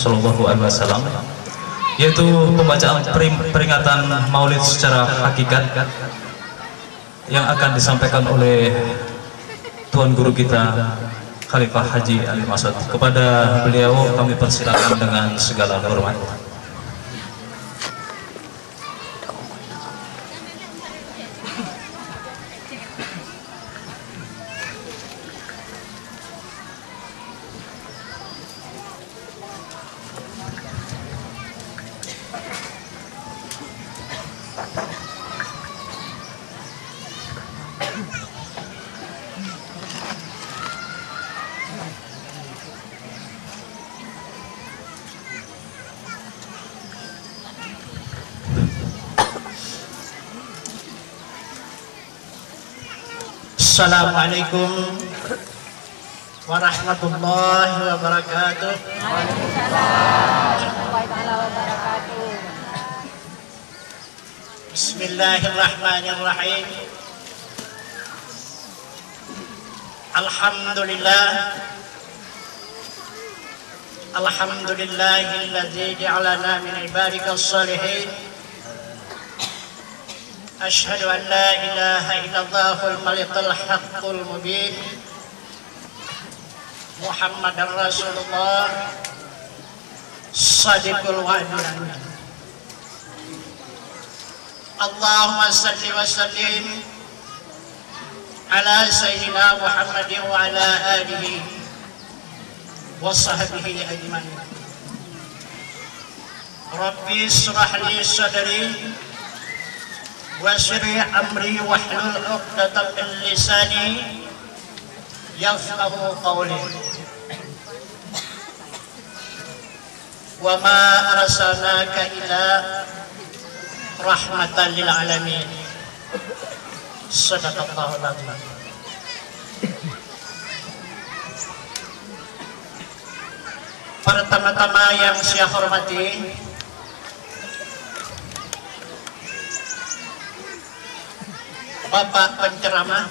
Shallallahu Alaihi Wasallam, yaitu pembacaan peringatan Maulid secara hakikat yang akan disampaikan oleh Tuan Guru kita Khalifah Haji Ali Masud. Kepada beliau kami persilakan dengan segala hormat. Assalamualaikum warahmatullahi wabarakatuh. Bismillahirrahmanirrahim. Alhamdulillahilladzi ja'alana min ibadikas shalihin. Asyhadu an la ilaha illallahul malikul haqqul mubin. Muhammadar Rasulullah Shadiqul wa'dul amin. Allahumma salli wa sallim ala sayyidina Muhammadin wa ala alihi wa sahbihi ajmain. Rabbi shrah li sadri wasri amri wahlul 'uqdatam min lisani yafqahu qawli. Wa ma arsalnaka illa rahmatan lil alamin. Shadaqallahul azim. Pertama-tama yang saya hormati Bapak penceramah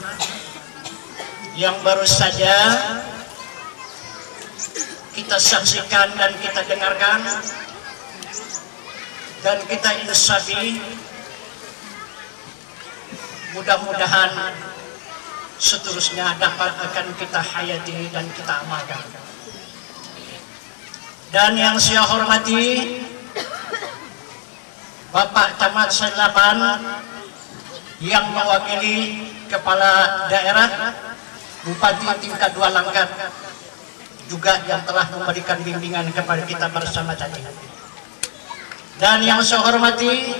yang baru saja kita saksikan dan kita dengarkan dan kita insafi, mudah-mudahan seterusnya dapat akan kita hayati dan kita amalkan. Dan yang saya hormati Bapak Camat Selapan yang mewakili kepala daerah, Bupati tingkat 2 Langkat, juga yang telah memberikan bimbingan kepada kita bersama tadi. Dan yang saya hormati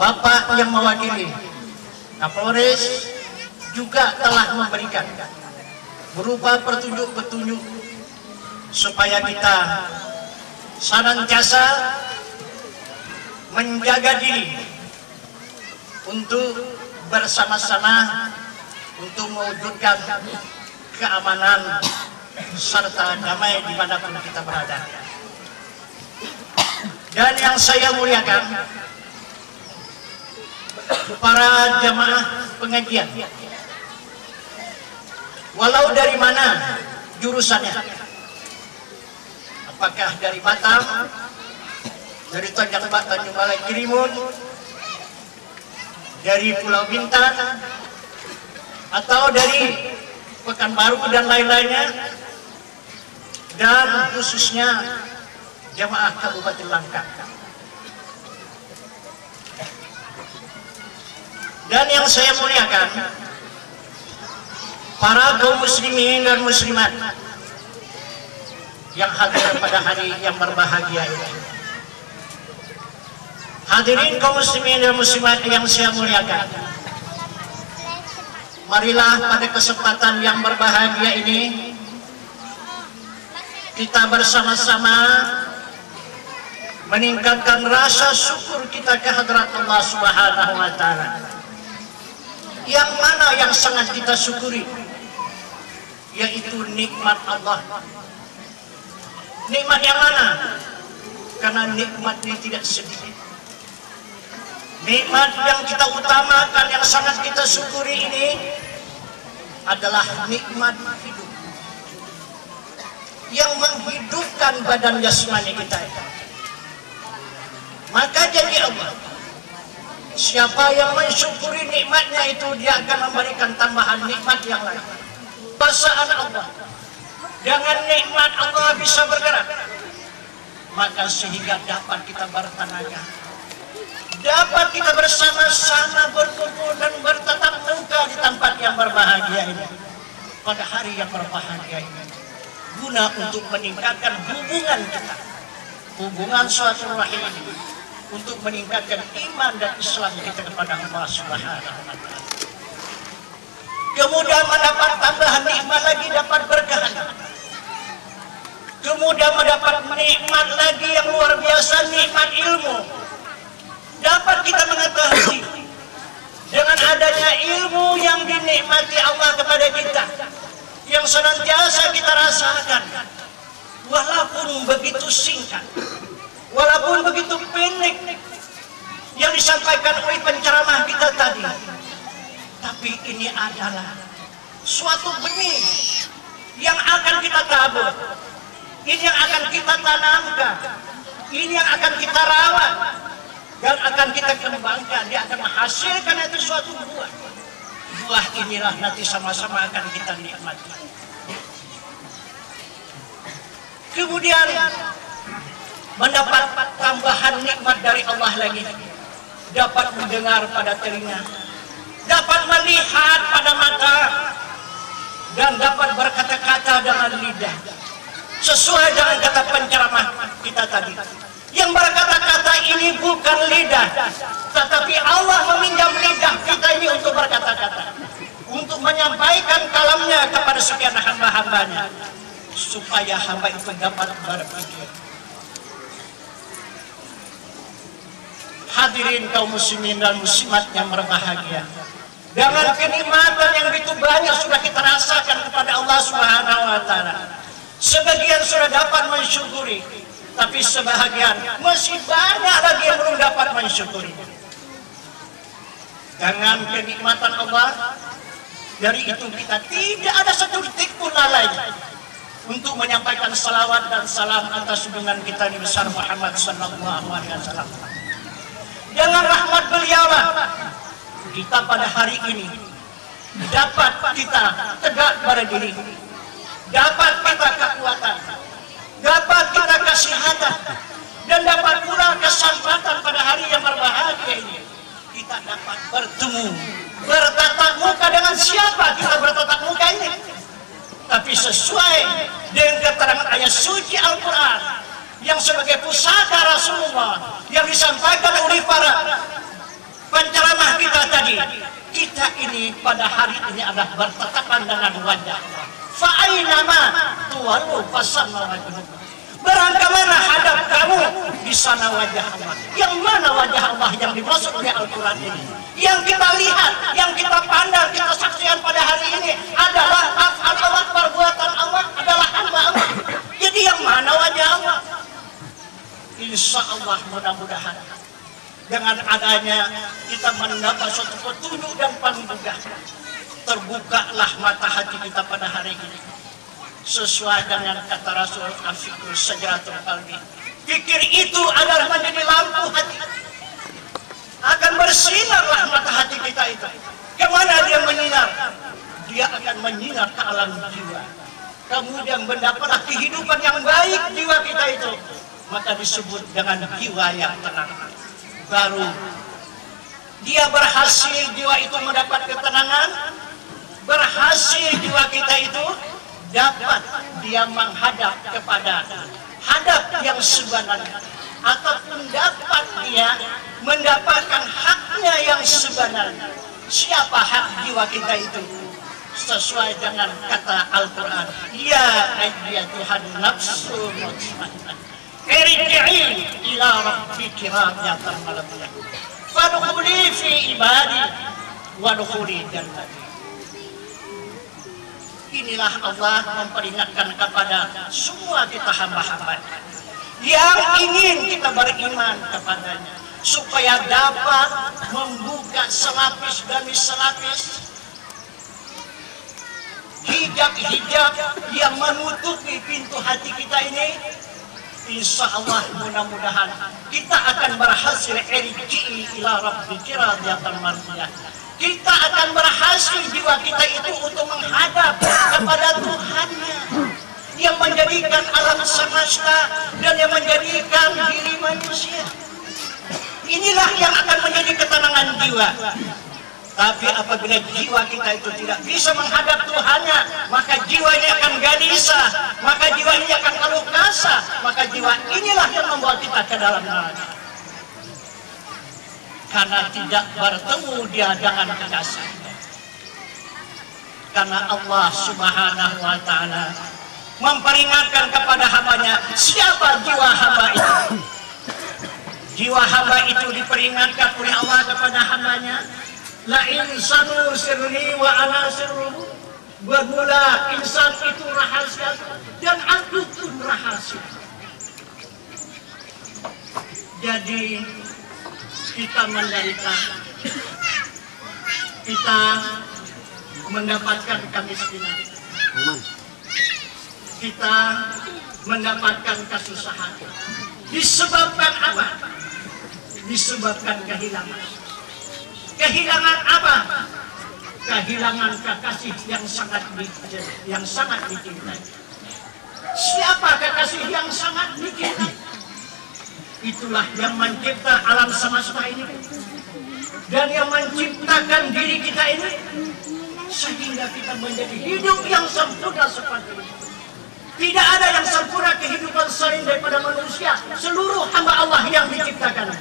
Bapak yang mewakili Kapolres, juga telah memberikan berupa petunjuk-petunjuk supaya kita senantiasa menjaga diri untuk bersama-sama untuk mewujudkan keamanan serta damai dimanapun kita berada. Dan yang saya muliakan, para jamaah pengajian, walau dari mana jurusannya, apakah dari Batam, dari Tanjung Balai Kirimun, dari Pulau Bintan, atau dari Pekanbaru dan lain-lainnya, dan khususnya jamaah Kabupaten Langkat. Dan yang saya muliakan, para kaum muslimin dan muslimat yang hadir pada hari yang berbahagia ini. Hadirin kaum muslimin dan muslimat yang saya muliakan, marilah pada kesempatan yang berbahagia ini kita bersama-sama meningkatkan rasa syukur kita ke hadrat Allah Subhanahu wa Ta'ala. Yang mana yang sangat kita syukuri, yaitu nikmat Allah. Nikmat yang mana? Karena nikmatnya tidak sedikit. Nikmat yang kita utamakan, yang sangat kita syukuri ini adalah nikmat hidup. yang menghidupkan badan jasmani kita. Maka jadi Allah, siapa yang mensyukuri nikmatnya itu, dia akan memberikan tambahan nikmat yang lain. Perasaan Allah, dengan nikmat Allah bisa bergerak, maka sehingga dapat kita bertenaga, dapat kita bersama-sama berkumpul dan bertatap muka di tempat yang berbahagia ini, pada hari yang berbahagia ini, guna untuk meningkatkan hubungan kita, hubungan silaturahim ini, untuk meningkatkan iman dan Islam kita kepada Allah Subhanahu wa Ta'ala. Kemudian mendapat tambahan nikmat lagi, dapat berkahan. Kemudian mendapat nikmat lagi yang luar biasa, nikmat ilmu. Dapat kita mengetahui dengan adanya ilmu yang dinikmati Allah kepada kita, yang senantiasa kita rasakan, walaupun begitu singkat, walaupun begitu pendek yang disampaikan oleh penceramah kita tadi, tapi ini adalah suatu benih yang akan kita tabur, ini yang akan kita tanamkan, ini yang akan kita rawat dan akan kita kembangkan. Dia akan menghasilkan itu suatu buah. Buah inilah nanti sama-sama akan kita nikmati. Kemudian mendapat tambahan nikmat dari Allah lagi, dapat mendengar pada telinga, dapat melihat pada mata, dan dapat berkata-kata dengan lidah, sesuai dengan kata penceramah kita tadi. Yang berkata-kata ini bukan lidah, tetapi Allah meminjam lidah kita ini untuk berkata-kata, untuk menyampaikan kalamnya kepada sekian hamba-hambanya, supaya hamba itu dapat berpikir. Hadirin kaum muslimin dan muslimat yang berbahagia, dengan kenikmatan yang begitu banyak sudah kita rasakan kepada Allah Subhanahu wa Ta'ala. Sebagian sudah dapat mensyukuri, tapi sebahagian masih banyak lagi yang belum dapat mensyukuri. Dengan kenikmatan Allah, dari itu kita tidak ada satu detik pun lalai untuk menyampaikan salawat dan salam atas junjungan kita Nabi besar Muhammad sallallahu alaihi wasallam. Dengan rahmat beliaulah kita pada hari ini dapat kita tegak pada diri, dapat kita kekuatan, dapat kita kesehatan, dan dapat pula kesempatan pada hari yang berbahagia ini kita dapat bertemu, bertatap muka. Dengan siapa kita bertatap muka ini? Tapi sesuai dengan keterangan ayat suci Al-Quran yang sebagai pusaka Rasulullah yang disampaikan oleh para penceramah kita tadi, kita ini pada hari ini adalah bertatapan dengan wajah Allah. Fa'ainama tuwallu fasamma wajhuhu. Berangkat mana hadap kamu, di sana wajah Allah. Yang mana wajah Allah yang dimaksud oleh Al-Quran ini? Yang kita lihat, yang kita pandang, kita saksikan pada hari ini adalah af'al Allah, perbuatan Allah, adalah hamba Allah. Jadi yang mana wajah Allah? Insya Allah mudah-mudahan dengan adanya kita mendapat suatu petunjuk dan panduan, terbukalah mata hati kita pada hari ini. Sesuai dengan kata Rasul Al-Fikr Sajaratul Qalbi, pikir itu adalah menjadi lampu hati, akan bersinarlah mata hati kita itu. Kemana dia menyinar? Dia akan menyinar ke alam jiwa, kemudian mendapatlah kehidupan yang baik jiwa kita itu, maka disebut dengan jiwa yang tenang. Baru dia berhasil, jiwa itu mendapat ketenangan, berhasil jiwa kita itu dapat dia menghadap kepada hadap yang sebenarnya, ataupun dapat dia mendapatkan haknya yang sebenarnya. Siapa hak jiwa kita itu? Sesuai dengan kata Al-Quran, ya ayyatuhan nafsul mutmainnah irji'i ila rabbiki radiyatan mardiyah fadkhuli fi ibadi wadkhuli jannati. Inilah Allah memperingatkan kepada semua kita hamba-hamba yang ingin kita beriman kepadanya, supaya dapat membuka selapis demi selapis hijab-hijab yang menutupi pintu hati insya Allah mudah-mudahan kita akan berhasil irji'i ila rabbiki radiyatan mardiyah. Kita akan berhasil jiwa kita itu untuk menghadap kepada Tuhannya yang menjadikan alam semesta dan yang menjadikan diri manusia. Inilah yang akan menjadi ketenangan jiwa. Tapi apabila jiwa kita itu tidak bisa menghadap Tuhannya, maka jiwa ini akan gelisah, maka jiwa ini akan keluh kesah, maka jiwa inilah yang membawa kita ke dalam neraka. Karena tidak bertemu dia dengan kekasih. Karena Allah Subhanahu wa Ta'ala memperingatkan kepada hambanya, siapa jiwa hamba itu? Jiwa hamba itu diperingatkan oleh Allah kepada hambanya, la insanu sirri wa ana sirruhu. Bermula insan itu rahasia dan aku pun rahasia. Jadi kita menderita, kita mendapatkan kemiskinan, kita mendapatkan kesusahan. Disebabkan apa? Disebabkan kehilangan. Kehilangan apa? Kehilangan kekasih yang sangat dicintai. Siapa kekasih yang sangat dicintai? Itulah yang mencipta alam semesta ini dan yang menciptakan diri kita ini sehingga kita menjadi hidup yang sempurna seperti ini. Tidak ada yang sempurna kehidupan selain daripada manusia, seluruh hamba Allah yang diciptakan.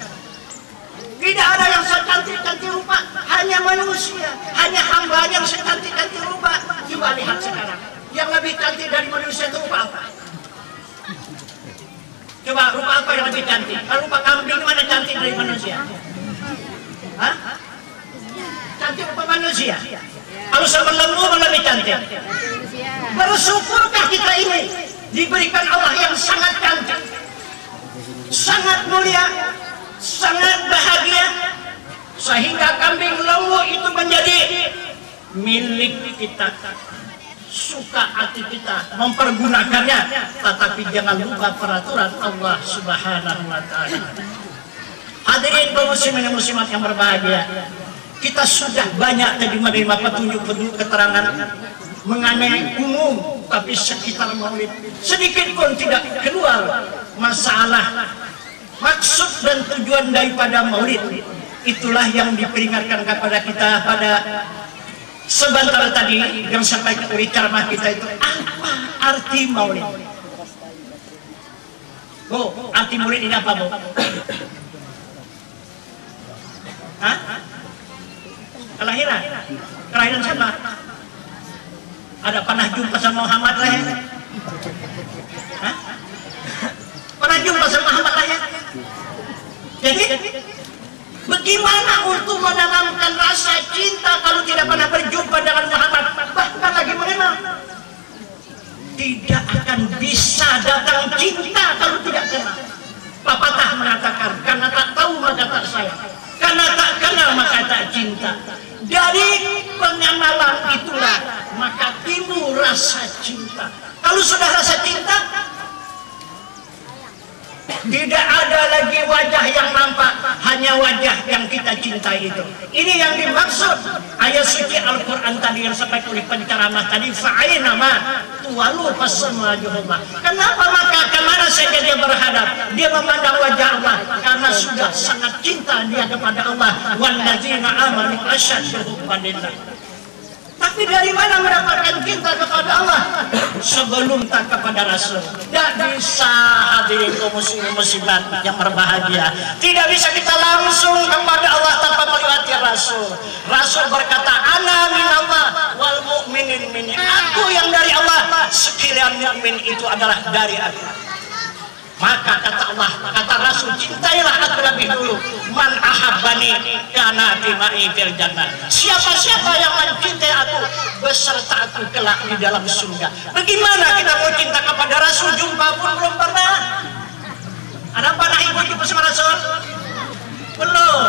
Tidak ada yang secantik-cantik rupa, hanya manusia, hanya hamba yang secantik-cantik rupa. Coba lihat sekarang, yang lebih cantik dari manusia itu rupa apa? Coba rupa apa yang lebih cantik? Kalau rupa kambing mana cantik dari manusia? Hah? Cantik rupa manusia? Kalau sama lembu mana lebih cantik? Bersyukurkah kita ini diberikan Allah yang sangat cantik, sangat mulia, sangat bahagia, sehingga kambing lembu itu menjadi milik kita. Suka hati kita mempergunakannya, tetapi jangan lupa peraturan Allah Subhanahu wa Ta'ala. Hadirin kaum muslimin dan muslimat yang berbahagia, kita sudah banyak tadi menerima petunjuk-petunjuk keterangan mengenai umum, tapi sekitar maulid sedikit pun tidak keluar masalah maksud dan tujuan daripada maulid. Itulah yang diperingatkan kepada kita pada sebentar tadi yang sampaikan oleh ceramah kita itu. Apa arti maulid? Bu, arti maulid ini apa, Bu? Hah? Kelahiran? Kelahiran siapa? Ada pernah jumpa sama Muhammad lah ya? Hah? Pernah jumpa sama Muhammad lah ya? Jadi bagaimana untuk menanamkan rasa cinta kalau tidak pernah berjumpa dengan Muhammad, bahkan lagi mengenal? Tidak akan bisa datang cinta kalau tidak kenal. Pepatah mengatakan, karena tak tahu maka tak sayang, karena tak kenal maka tak cinta. Dari pengenalan itulah maka timbul rasa cinta. Kalau sudah rasa cinta, tidak ada lagi wajah yang nampak, hanya wajah yang kita cintai itu. Ini yang dimaksud ayat suci Al-Quran tadi yang sampai oleh penceramah tadi. Fa'aina ma tuwalu fasamma wajhullah. Kenapa maka kemana saja dia berhadap, dia memandang wajah Allah, karena sudah sangat cinta dia kepada Allah. Walladzina amanu asyaddu hubban lillah. Tapi dari mana mendapatkan cinta kepada Allah? Sebelum tak kepada Rasul. Tidak bisa, hadirin kaum muslimin muslimat yang berbahagia. Tidak bisa kita langsung kepada Allah tanpa melewati Rasul. Rasul berkata, ana minallah wal mu'minin minni. Aku yang dari Allah, sekalian mukmin itu adalah dari aku. Maka kata Allah, kata Rasul, cintailah aku lebih dulu. Man ahabbani kana bima'i fil jannah. Siapa-siapa yang mencintai aku beserta aku kelak di dalam surga. Bagaimana kita mau cinta kepada Rasul, jumpa pun belum pernah? Ada pernah ibu jumpa sama Rasul? Belum.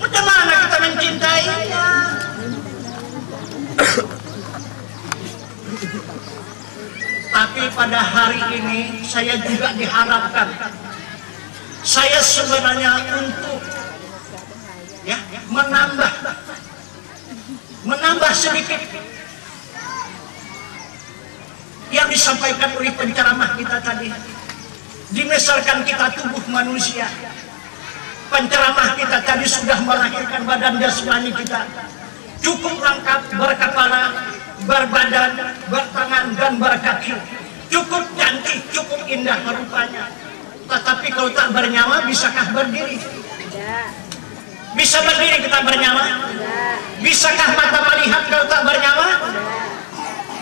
Bagaimana kita mencintainya? Tapi pada hari ini saya juga diharapkan, saya sebenarnya untuk ya menambah sedikit yang disampaikan oleh penceramah kita tadi. Dimisalkan kita tubuh manusia, penceramah kita tadi sudah melahirkan badan jasmani kita cukup lengkap, berkepala, berbadan, bertangan, dan berkaki, cukup cantik, cukup indah rupanya. Tetapi kalau tak bernyawa, bisakah berdiri? Bisa berdiri kita bernyawa? Bisakah mata melihat kalau tak bernyawa?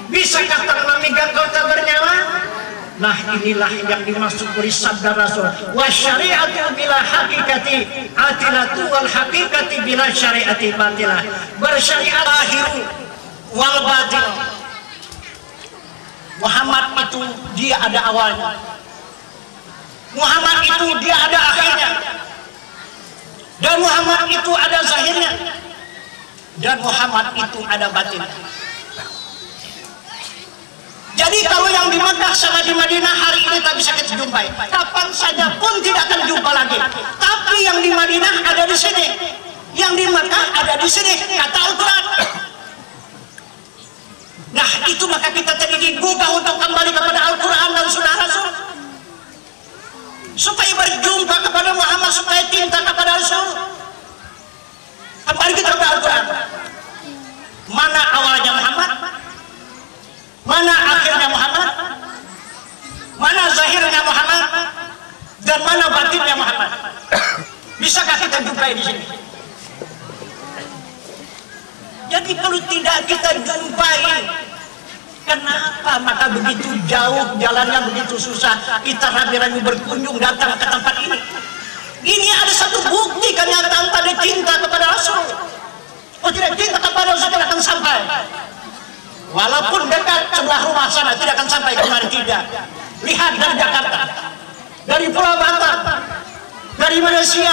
Bisakah tangan memegang kalau tak bernyawa? Nah, inilah yang dimaksud oleh sabda Rasul. Wa syari'atu bila hakikati atilatu wal hakikati bila syari'ati batilah. Bersyariat ahiru wal batil. Muhammad itu dia ada awalnya. Muhammad itu dia ada akhirnya. Dan Muhammad itu ada zahirnya. Dan Muhammad itu ada batin. Jadi kalau yang di Makkah sama di Madinah hari ini tak bisa kita jumpai, kapan saja pun tidak akan jumpa lagi. Tapi yang di Madinah ada di sini, yang di Makkah ada di sini, kata Al-Quran. Nah, itu maka kita tadi digugah untuk kembali kepada Al-Quran dan Sunnah Rasul, supaya berjumpa kepada Muhammad, supaya cinta kepada Rasul. Kembali kita kepada Al-Quran. Mana awalnya Muhammad? Mana akhirnya Muhammad? Mana zahirnya Muhammad? Dan mana batinnya Muhammad? Bisakah kita jumpai di sini? Jadi kalau tidak kita jumpai, kenapa maka begitu jauh jalannya, begitu susah kita ragu-ragu berkunjung datang ke tempat ini? Ini ada satu bukti kenyataan pada cinta kepada Rasul. Oh, tidak cinta kepada Rasul tidak akan sampai. Walaupun dekat sebelah rumah sana tidak akan sampai kemari, tidak. Lihat dari Jakarta, dari Pulau Batam, dari Malaysia,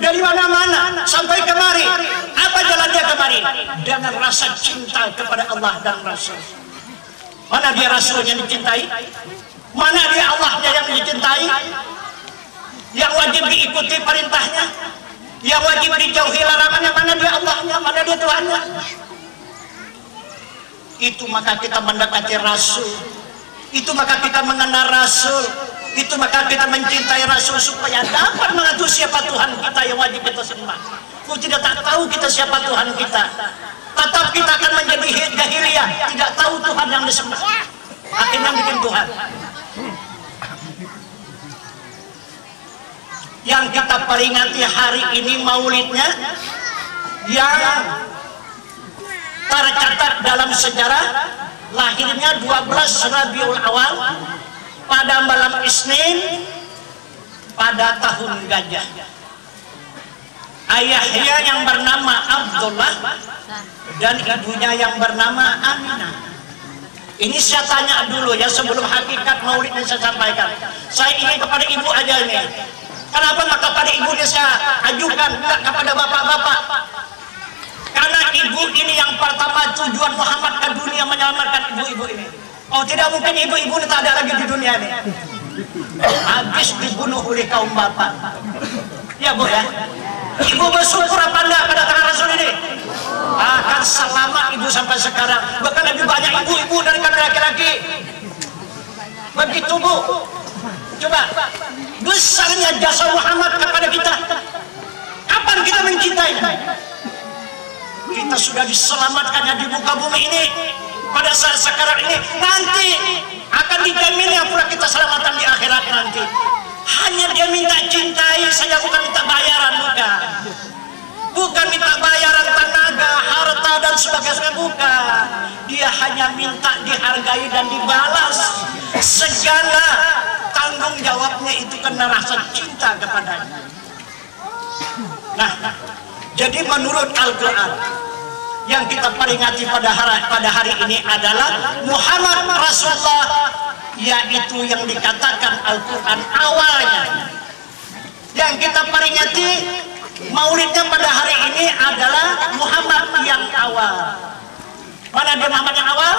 dari mana-mana sampai kemari. Apa jalan dia kemari? Dengan rasa cinta kepada Allah dan Rasul. Mana dia Rasul yang dicintai? Mana dia Allahnya yang dicintai? Yang wajib diikuti perintahnya, yang wajib dijauhi larangannya. Mana dia Allahnya? Mana dia Tuhannya? Itu maka kita mendekati Rasul, itu maka kita mengenal Rasul, itu maka kita mencintai Rasul supaya dapat mengetahui siapa Tuhan kita yang wajib kita sembah. Kalau tidak tahu kita siapa Tuhan kita, tetap kita akan menjadi jahiliyah, tidak tahu Tuhan yang disembah, akhirnya bikin Tuhan. Yang kita peringati hari ini maulidnya, yang tercatat dalam sejarah lahirnya 12 Rabiul Awal pada malam Isnin pada tahun gajah. Ayahnya yang bernama Abdullah dan ibunya yang bernama Aminah. Ini saya tanya dulu ya sebelum hakikat maulid yang saya sampaikan. Saya ingin kepada ibu aja ini. Kenapa maka pada ibu saya ajukan, enggak kepada bapak-bapak? Karena ibu ini yang pertama tujuan Muhammad ke dunia menyelamatkan ibu-ibu ini. Oh, tidak mungkin ibu-ibu ini tak ada lagi di dunia ini. Habis dibunuh oleh kaum bapak. Ya Bu ya. Ibu bersyukur apa enggak kedatangan Rasul ini? Akan selamat ibu sampai sekarang. Bahkan lebih banyak ibu-ibu daripada laki-laki. Begitu Bu. Coba besarnya jasa Muhammad kepada kita. Kapan kita mencintainya? Kita sudah diselamatkannya di muka bumi ini pada saat sekarang ini, nanti akan dijaminnya pula kita selamatan di akhirat nanti. Hanya dia minta cintai saja, bukan minta bayaran, bukan minta bayaran tenaga, harta dan sebagainya, bukan. Dia hanya minta dihargai dan dibalas segala tanggung jawabnya itu karena rasa cinta kepadanya. Nah, jadi menurut Al-Quran yang kita peringati pada hari ini adalah Muhammad Rasulullah, yaitu yang dikatakan Al-Quran awalnya. Yang kita peringati maulidnya pada hari ini adalah Muhammad yang awal. Mana dia Muhammad yang awal?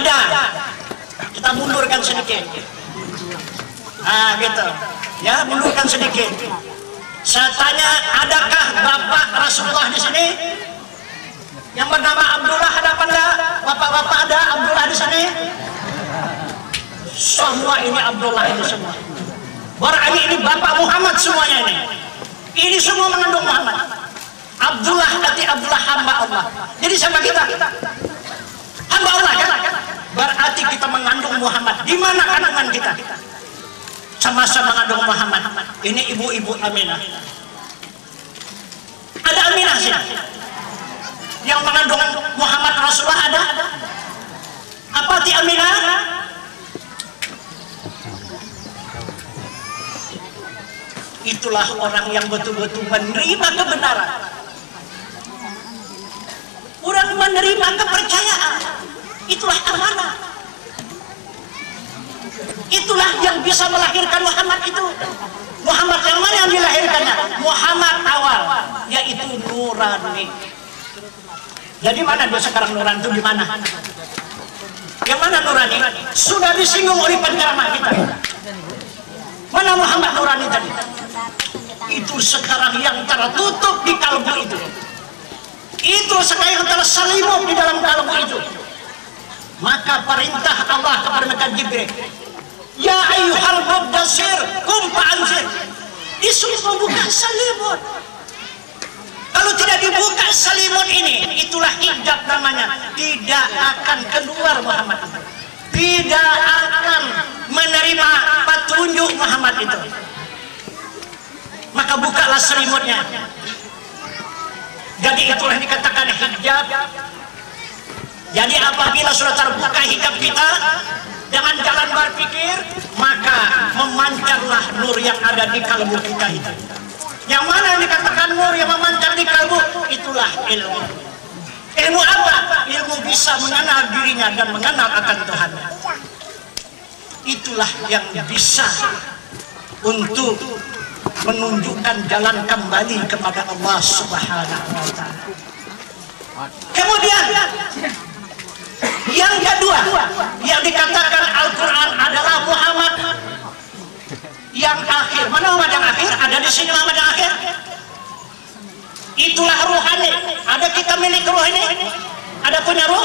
ada. Kita mundurkan sedikit. Nah, gitu. Ya, mundurkan sedikit. Saya tanya, adakah Bapak Rasulullah di sini? Yang bernama Abdullah ada apa enggak? Bapak-bapak ada Abdullah di sini? Semua ini Abdullah ini semua. Berarti ini Bapak Muhammad semuanya ini. Ini semua mengandung Muhammad. Abdullah arti Abdullah hamba Allah. Jadi sama kita hamba Allah kan? Berarti kita mengandung Muhammad. Di mana kandungan kita? Sama-sama mengandung Muhammad. Ini ibu-ibu Aminah. Ada Aminah sih. Yang mengandung Muhammad Rasulullah ada? Apa arti Aminah? Itulah orang yang betul-betul menerima kebenaran. Orang menerima kepercayaan. Itulah amanah. Itulah yang bisa melahirkan Muhammad itu. Muhammad yang mana yang dilahirkannya? Muhammad awal, yaitu nurani. Jadi mana dia sekarang nurani itu di mana? Yang mana nurani? Sudah disinggung oleh penceramah kita. Mana Muhammad nurani tadi? Itu sekarang yang tertutup di kalbu itu. Itu sekarang yang terselimut di dalam kalbu itu. Maka perintah Allah kepada malaikat Jibril, ya ayyuhal mudassir qum fa'anzir, disuruh membuka selimut. Kalau tidak dibuka selimut ini, itulah hijab namanya. Tidak akan keluar Muhammad. Tidak akan menerima petunjuk Muhammad itu. Maka bukalah selimutnya. Jadi itulah dikatakan hijab. Jadi apabila sudah terbuka hijab kita, jangan jalan berpikir, maka memancarlah nur yang ada di kalbu kita itu. Yang mana yang dikatakan nur yang memancar di kalbu? Itulah ilmu. Ilmu apa? Ilmu bisa mengenal dirinya dan mengenal akan Tuhan. Itulah yang bisa untuk menunjukkan jalan kembali kepada Allah Subhanahu wa Ta'ala. Kemudian yang kedua yang dikatakan Al-Quran adalah Muhammad yang akhir. Mana Muhammad yang akhir? Ada di sini Muhammad yang akhir. Itulah ruhani. Ada kita milik ruh ini? Ada punya ruh?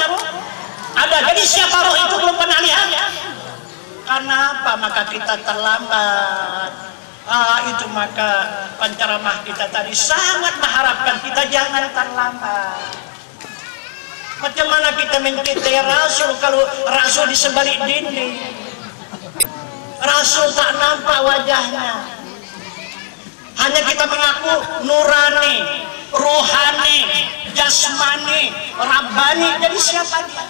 Ada. Jadi siapa ruh itu belum pernah lihat? Kenapa maka kita terlambat? Itu maka penceramah kita tadi sangat mengharapkan kita jangan terlambat. Macam mana kita mencintai Rasul kalau Rasul di sebalik dinding? Rasul tak nampak wajahnya. Hanya kita mengaku nurani, rohani, jasmani, rabbani. Jadi siapa dia?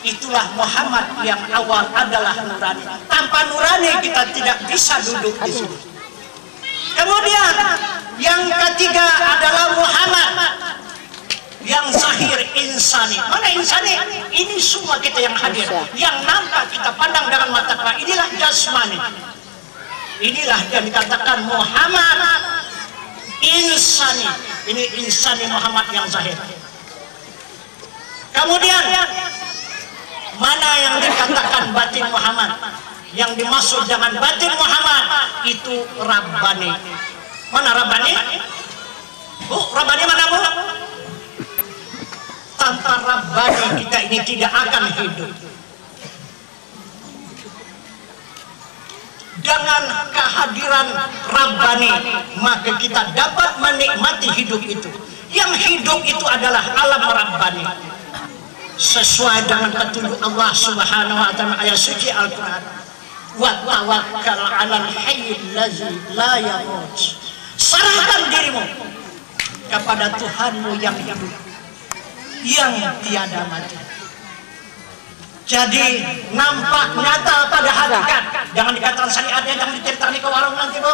Itulah Muhammad yang awal adalah nurani. Tanpa nurani kita tidak bisa duduk di sini. Kemudian yang ketiga adalah Muhammad yang zahir insani. Mana insani? Ini semua kita yang hadir, yang nampak kita pandang dengan mata kepala. Inilah jasmani. Inilah yang dikatakan Muhammad insani. Ini insani Muhammad yang zahir. Kemudian mana yang dikatakan batin Muhammad? Yang dimaksud dengan batin Muhammad itu Rabbani. Mana Rabbani? Bu, Rabbani mana bu? Tanpa Rabbani kita ini tidak akan hidup. Dengan kehadiran Rabbani maka kita dapat menikmati hidup itu. Yang hidup itu adalah alam Rabbani. Sesuai dengan petunjuk Allah Subhanahu wa Ta'ala ayat suci Al-Quran, wa tawakkal 'alal hayyil ladzi la yamut. Serahkan dirimu kepada Tuhanmu yang hidup, yang tiada mati. Jadi nampak nyata pada hakikat. Jangan dikatakan syariatnya, jangan diceritakan ke warung nanti bu.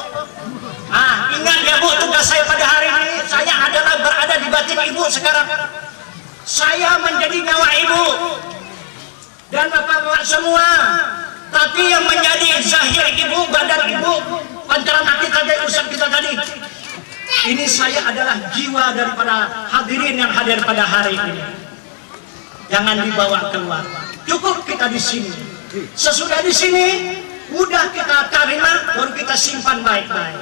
Ingat ya bu, tugas saya pada hari ini, saya adalah berada di batin ibu sekarang. Saya menjadi nyawa ibu dan bapak-bapak semua. Tapi yang menjadi zahir ibu, badan ibu, penceramah kita dari ustaz kita tadi, ini saya adalah jiwa daripada hadirin yang hadir pada hari ini. Jangan dibawa keluar. Cukup kita di sini. Sesudah di sini, udah kita terima, baru kita simpan baik-baik.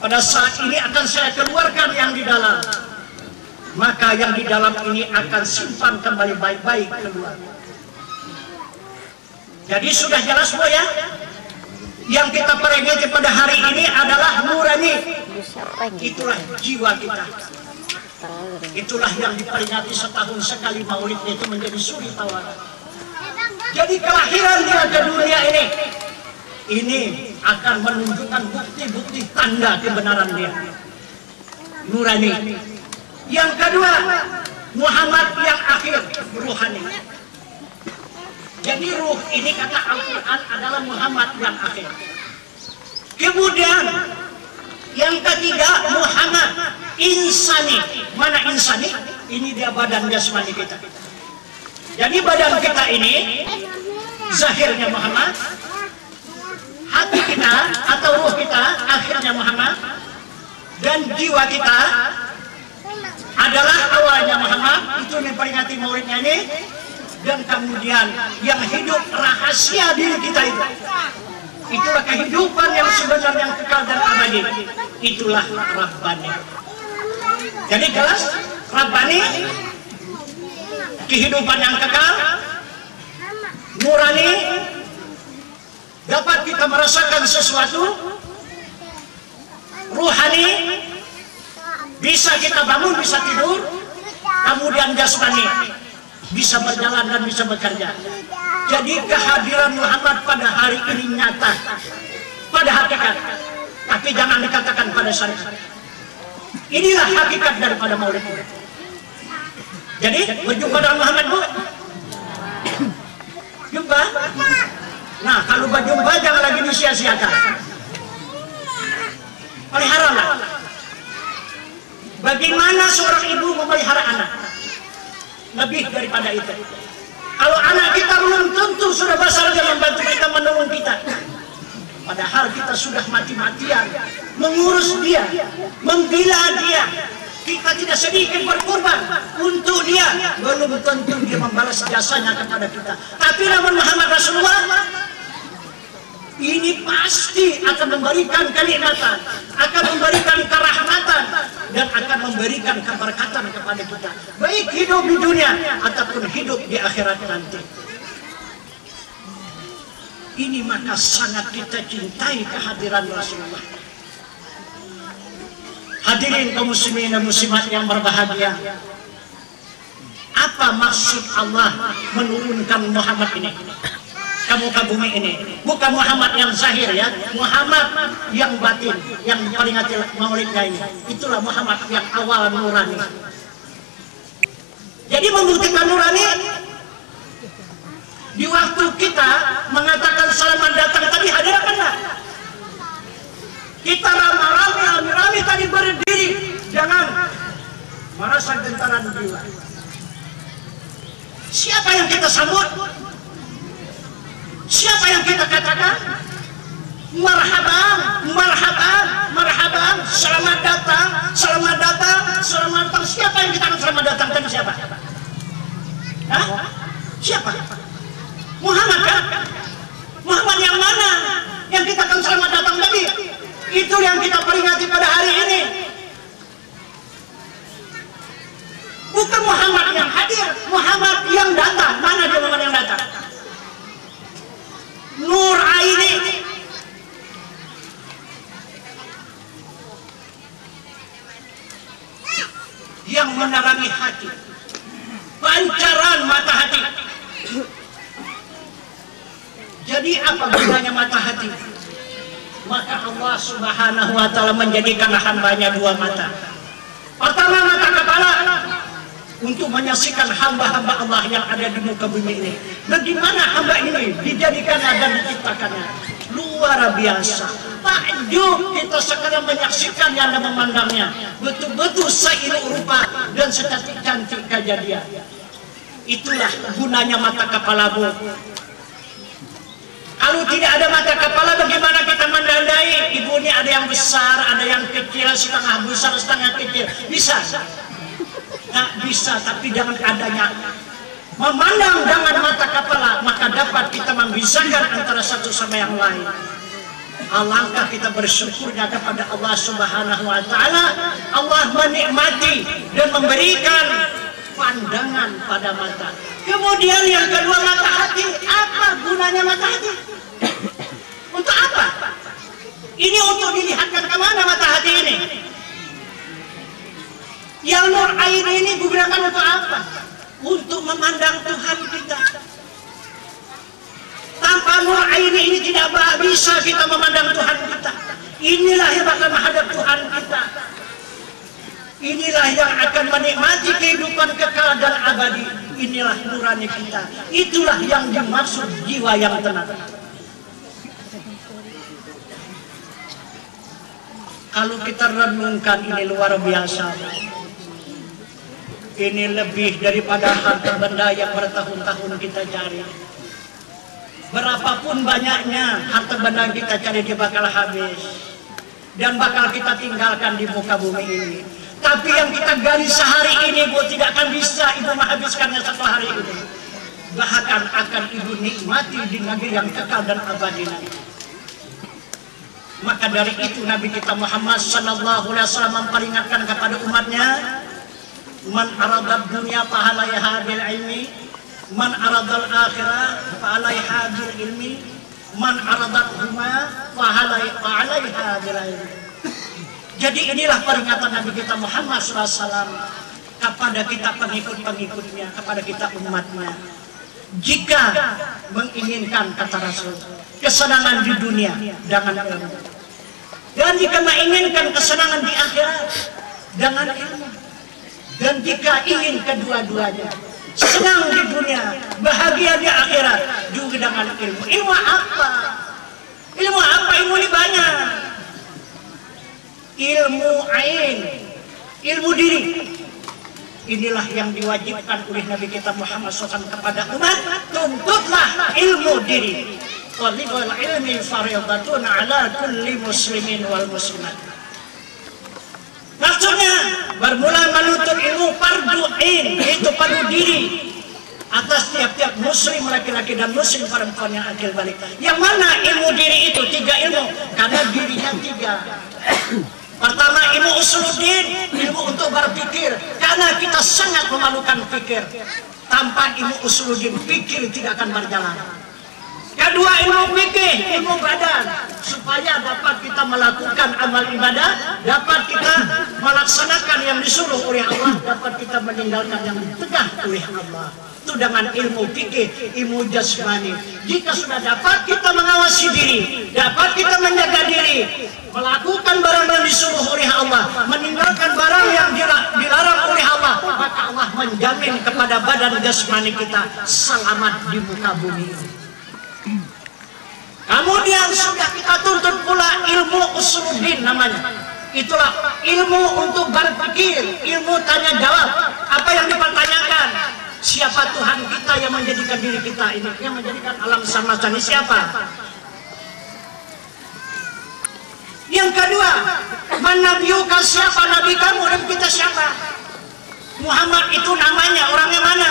Pada saat ini akan saya keluarkan yang di dalam. Maka yang di dalam ini akan simpan kembali baik-baik keluar. Jadi sudah jelas Bu ya? Yang kita peringati pada hari ini adalah nurani. Itulah jiwa kita. Itulah yang diperingati setahun sekali maulid itu menjadi suri tawaran. Jadi kelahiran dia ke dunia ini akan menunjukkan bukti-bukti tanda kebenaran dia. Nurani. Yang kedua, Muhammad yang akhir, ruhani. Jadi ruh ini kata Al-Quran adalah Muhammad yang akhir. Kemudian yang ketiga Muhammad insani. Mana insani? Ini dia badan jasmani kita. Jadi badan kita ini zahirnya Muhammad, hati kita atau ruh kita akhirnya Muhammad, dan jiwa kita adalah awalnya Muhammad. Itu diperingati maulidnya ini. Dan kemudian yang hidup rahasia diri kita itulah kehidupan yang sebenarnya yang kekal dan abadi. Itulah Rabbani. Jadi jelas Rabbani, kehidupan yang kekal, nurani, dapat kita merasakan sesuatu, ruhani, bisa kita bangun, bisa tidur, kemudian jasmani, bisa berjalan dan bisa bekerja. Jadi kehadiran Muhammad pada hari ini nyata, pada hakikat. Tapi jangan dikatakan pada syariat. Inilah hakikat daripada maulid. Jadi berjumpa dengan Muhammad Bu. Jumpa. Nah kalau berjumpa jangan lagi disia-siakan. Peliharalah. Bagaimana seorang ibu memelihara anak? Lebih daripada itu. Kalau anak kita belum tentu sudah besar dan membantu kita, menolong kita. Padahal kita sudah mati-matian mengurus dia, membela dia. Kita tidak sedikit berkorban untuk dia. Belum tentu dia membalas jasanya kepada kita. Tapi namun Muhammad Rasulullah ini pasti akan memberikan kenikmatan, akan memberikan kerahmatan, dan akan memberikan keberkatan kepada kita, baik hidup di dunia ataupun hidup di akhirat nanti. Ini maka sangat kita cintai kehadiran Rasulullah. Hadirin kaum muslimin dan muslimat yang berbahagia, apa maksud Allah menurunkan Muhammad ini ke muka bumi ini? Bukan Muhammad yang zahir ya, Muhammad yang batin, yang peringati maulidnya ini. Itulah Muhammad yang awal nurani. Jadi membuktikan nurani, di waktu kita mengatakan selamat datang tadi hadir apa enggak? Kita rame-rame tadi berdiri, jangan merasa gentaran jiwa. Siapa yang kita sambut? Siapa yang kita katakan? Marhaban, marhaban, marhaban, selamat datang, selamat datang, selamat datang. Siapa yang kita akan selamat datang tadi siapa? Hah? Siapa? Muhammad kan? Muhammad yang mana? Yang kita akan selamat datang tadi? Itu yang kita peringati pada hari ini. Bukan Muhammad yang hadir, Muhammad yang datang. Mana dia Muhammad yang datang? Nur Aini. Yang menerangi hati, pancaran mata hati. Jadi apa gunanya mata hati? Maka Allah Subhanahu wa ta'ala menjadikan hambanya dua mata. Pertama mata kepala, untuk menyaksikan hamba-hamba Allah yang ada di muka bumi ini. Bagaimana hamba ini dijadikannya dan diciptakannya? Luar biasa. Takjub kita sekarang menyaksikannya dan memandangnya. Betul-betul seiru rupa dan secantik-cantik kejadian. Itulah gunanya mata kepalamu. Kalau tidak ada mata kepala, bagaimana kita menandai? Ibu ini ada yang besar, ada yang kecil, setengah besar, setengah kecil. Bisa? Nggak bisa, tapi jangan adanya memandang dengan mata kepala, maka dapat kita membedakan antara satu sama yang lain. Alangkah kita bersyukurnya kepada Allah Subhanahu wa Ta'ala. Allah menikmati dan memberikan pandangan pada mata. Kemudian yang kedua, mata hati. Apa gunanya mata hati? Untuk apa? Ini untuk dilihatkan kemana mata hati ini? Yang nur air ini digunakan untuk apa? Untuk memandang Tuhan kita. Tanpa nur air ini tidak bisa kita memandang Tuhan kita. Inilah yang akan menghadap Tuhan kita. Inilah yang akan menikmati kehidupan kekal dan abadi. Inilah nurani kita. Itulah yang dimaksud jiwa yang tenang. Kalau kita renungkan, ini luar biasa. Ini lebih daripada harta benda yang bertahun-tahun kita cari. Berapapun banyaknya harta benda yang kita cari, dia bakal habis. Dan bakal kita tinggalkan di muka bumi ini. Tapi yang kita gali sehari ini, Bu, tidak akan bisa Ibu menghabiskannya satu hari ini. Bahkan akan Ibu nikmati di negeri yang kekal dan abadi nanti. Maka dari itu Nabi kita Muhammad sallallahu alaihi wasallam memperingatkan kepada umatnya, man aradad dunya fahalaiha bil ilmi, man aradal akhirah fahalaiha bil ilmi, man aradad huma fahalaiha bil ilmi. Jadi inilah peringatan Nabi kita Muhammad SAW kepada kita pengikut-pengikutnya, kepada kita umatnya. Jika menginginkan, kata Rasul, kesenangan di dunia dengan ilmu, dan jika menginginkan kesenangan di akhirat dengan ilmu, dan jika ingin kedua-duanya, senang di dunia, bahagia di akhirat juga dengan ilmu. Ilmu apa? Ilmu apa? Ilmu ini banyak. Ilmu ain, ilmu diri. Inilah yang diwajibkan oleh Nabi kita Muhammad SAW kepada umat. Tuntutlah ilmu diri. Talibul ilmi fardhatun ala kulli muslimin wal muslimat. Maksudnya bermula menuntut ilmu fardu ain, itu fardu diri atas tiap-tiap muslim laki-laki dan muslim perempuan yang akil balik. Yang mana ilmu diri itu? 3 ilmu, karena dirinya 3. Pertama, ilmu usuluddin, ilmu untuk berpikir, karena kita sangat memalukan pikir. Tanpa ilmu usuluddin, pikir tidak akan berjalan. Kedua, ilmu fikih, ilmu badan, supaya dapat kita melakukan amal ibadah, dapat kita melaksanakan yang disuruh oleh Allah, dapat kita meninggalkan yang ditegah oleh Allah. Itu dengan ilmu fikih, ilmu jasmani. Jika sudah dapat kita mengawasi diri, dapat kita menjaga diri, melakukan barang yang disuruh oleh Allah, meninggalkan barang yang dilarang oleh Allah, maka Allah menjamin kepada badan jasmani kita selamat di muka bumi. Kemudian sudah kita tuntut pula ilmu usuluddin namanya. Itulah ilmu untuk berpikir, ilmu tanya jawab. Apa yang dipertanyakan? Siapa Tuhan kita yang menjadikan diri kita ini, yang menjadikan alam semesta ini siapa? Yang kedua, menabiuka, siapa nabi kamu dan kita siapa? Muhammad itu namanya, orangnya mana?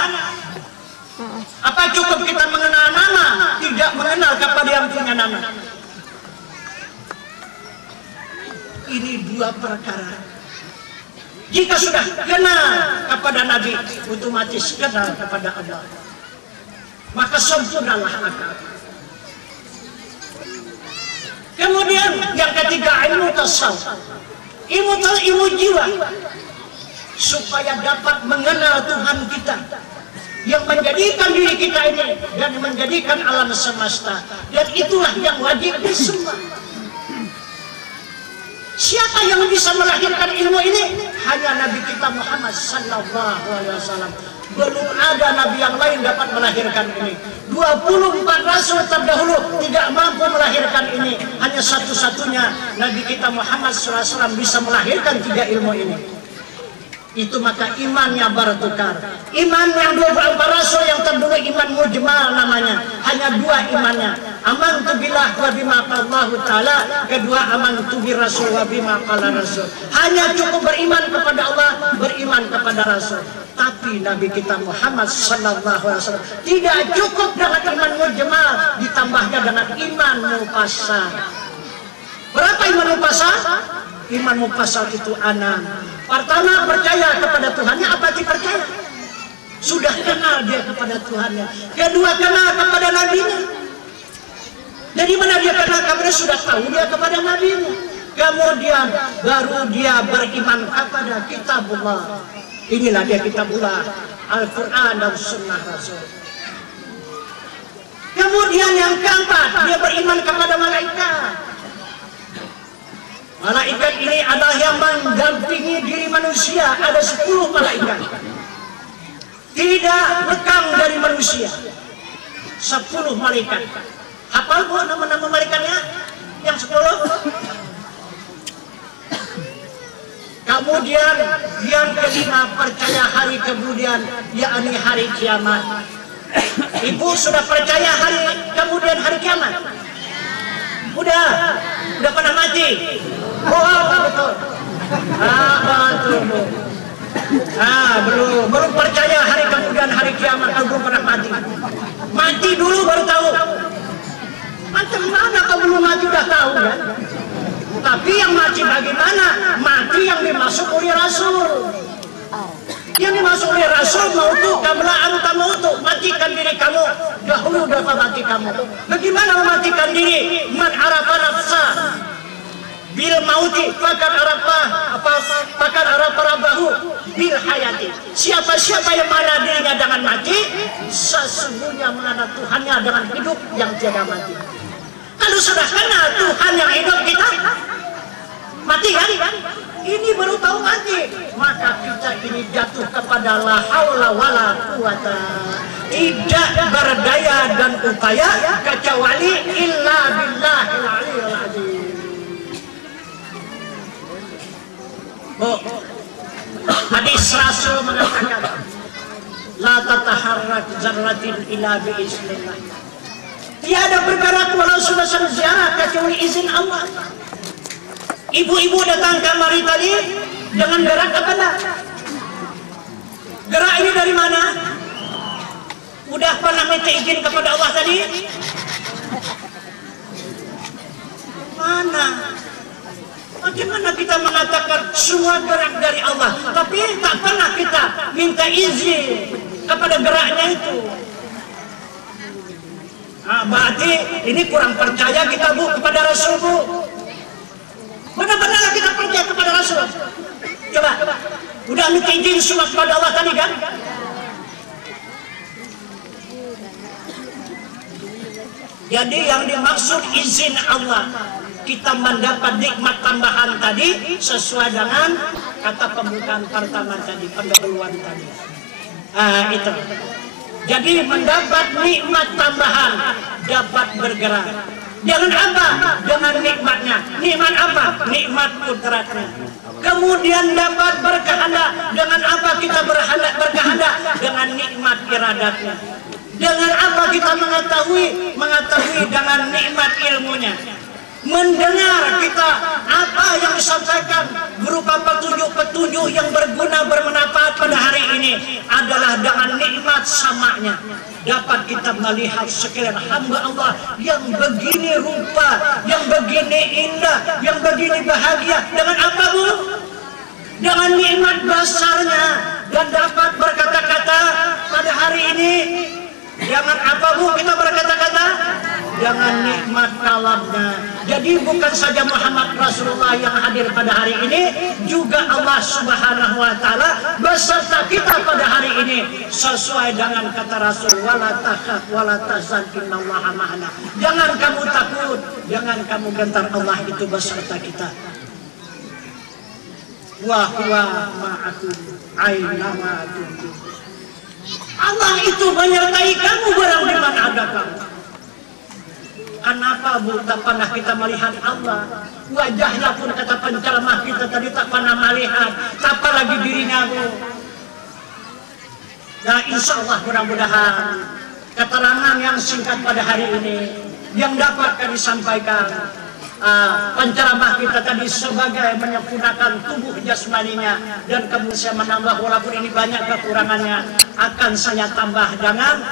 Apa cukup kita mengenal nama, tidak mengenal kepada yang punya nama? Ini 2 perkara. Jika sudah kenal kepada Nabi, otomatis kenal kepada Allah. Maka sempurnalah akal. Kemudian yang ketiga, ilmu tasawuf, ilmu jiwa, supaya dapat mengenal Tuhan kita yang menjadikan diri kita ini dan menjadikan alam semesta. Dan itulah yang wajib disembah. Siapa yang bisa melahirkan ilmu ini? Hanya Nabi kita Muhammad sallallahu alaihi wasallam. Belum ada nabi yang lain dapat melahirkan ini. 24 rasul terdahulu tidak mampu melahirkan ini. Hanya satu-satunya Nabi kita Muhammad sallallahu alaihi wasallam bisa melahirkan 3 ilmu ini. Itu maka imannya bertukar. Iman yang 24 rasul yang terdahulu iman mujmal namanya. Hanya 2 imannya. amantu billah wa bima qallahu ta'ala, kedua amantu bi rasul wa bima qala rasul. Hanya cukup beriman kepada Allah, beriman kepada Rasul. Tapi Nabi kita Muhammad sallallahu alaihi wasallam tidak cukup dengan iman mujmal, ditambahnya dengan iman mufassal. Berapa iman mufassal? Iman mufassal itu anak. Pertama, percaya kepada Tuhannya, apa dipercaya? Sudah kenal dia kepada Tuhannya. Kedua, kenal kepada Nabinya. Dari mana dia kenal kepada, sudah tahu dia kepada Nabinya. Kemudian baru dia beriman kepada kitabullah. Inilah dia kitabullah, Al-Quran dan Sunnah Rasul. Kemudian yang keempat, dia beriman kepada malaikat. Malaikat ini adalah yang mendampingi diri manusia. Ada 10 malaikat. Tidak lekang dari manusia. 10 malaikat. Hafal bu nama-nama malaikatnya? Yang 10? Kemudian yang kelima, percaya hari kemudian, yakni hari kiamat. Ibu sudah percaya kemudian hari kiamat? Udah pernah mati? Oh, betul. Betul. Belum percaya hari kemudian hari kiamat kalau belum pernah mati. Mati dulu baru tahu. Macam mana kalau belum mati udah tahu kan? Tapi yang mati bagaimana? Mati yang dimaksud oleh Rasul. Yang dimaksud oleh Rasul, mautu kamla anta mautu, matikan diri kamu dahulu dapat mati kamu. Bagaimana mematikan diri? Man arafa nafsa bil mauti fakat arafa rabbahu bil hayati. Siapa-siapa yang mana dirinya dengan mati, sesungguhnya mengenal Tuhannya dengan hidup yang tiada mati. Kalau sudah kenal Tuhan yang hidup, kita mati kan? Ini baru tahu mati. Maka kita ini jatuh kepada la haula wala quwata, tidak berdaya dan upaya kecuali illa billahil aliyil azim. Hadis Rasul mengatakan, la tataharrak zarratin illa biiznillah. Tiada bergerak walau sudah sejarah kecuali izin Allah. Ibu-ibu datang kemari tadi dengan gerak apa enggak? Gerak ini dari mana? Udah pernah minta izin kepada Allah tadi? Mana? Bagaimana kita mengatakan semua gerak dari Allah, tapi tak pernah kita minta izin kepada geraknya itu? Berarti ini kurang percaya kita bu kepada Rasul bu. Benar-benar kita percaya kepada Rasul. Coba, udah minta izin semua kepada Allah tadi kan? Jadi yang dimaksud izin Allah, kita mendapat nikmat tambahan tadi sesuai dengan kata pembukaan pertama tadi, pendahuluan tadi. Itu. Jadi mendapat nikmat tambahan, dapat bergerak. Dengan apa? Dengan nikmatnya. Nikmat apa? Nikmat kudratnya. Kemudian dapat berkehendak. Dengan apa kita berkehendak? Dengan nikmat iradatnya. Dengan apa kita mengetahui dengan nikmat ilmunya. Mendengar kita apa yang disampaikan berupa petunjuk-petunjuk yang berguna bermanfaat pada hari ini adalah dengan nikmat samanya. Dapat kita melihat sekalian hamba Allah yang begini rupa, yang begini indah, yang begini bahagia. Dengan apa bu? Dengan nikmat basarnya. Dan dapat berkata-kata pada hari ini. Dengan apa bu kita berkata-kata? Dengan nikmat kalamnya. Jadi bukan saja Muhammad Rasulullah yang hadir pada hari ini, juga Allah Subhanahu wa Ta'ala beserta kita pada hari ini, sesuai dengan kata Rasul, wala takhaf wala tahzan innallaha ma'ana. Jangan kamu takut, jangan kamu gentar, Allah itu beserta kita. Wa huwa ma'akum aina ma kuntum. Allah itu menyertai kamu barang di mana ada kamu. Kenapa bu tak pernah kita melihat Allah? Wajahnya pun kata penceramah kita tadi tak pernah melihat, apalagi dirinya bu. Nah insya Allah mudah-mudahan keterangan yang singkat pada hari ini yang dapat kami sampaikan. Penceramah kita tadi sebagai menyempurnakan tubuh jasmaninya dan kemudian menambah, walaupun ini banyak kekurangannya, akan saya tambah dengan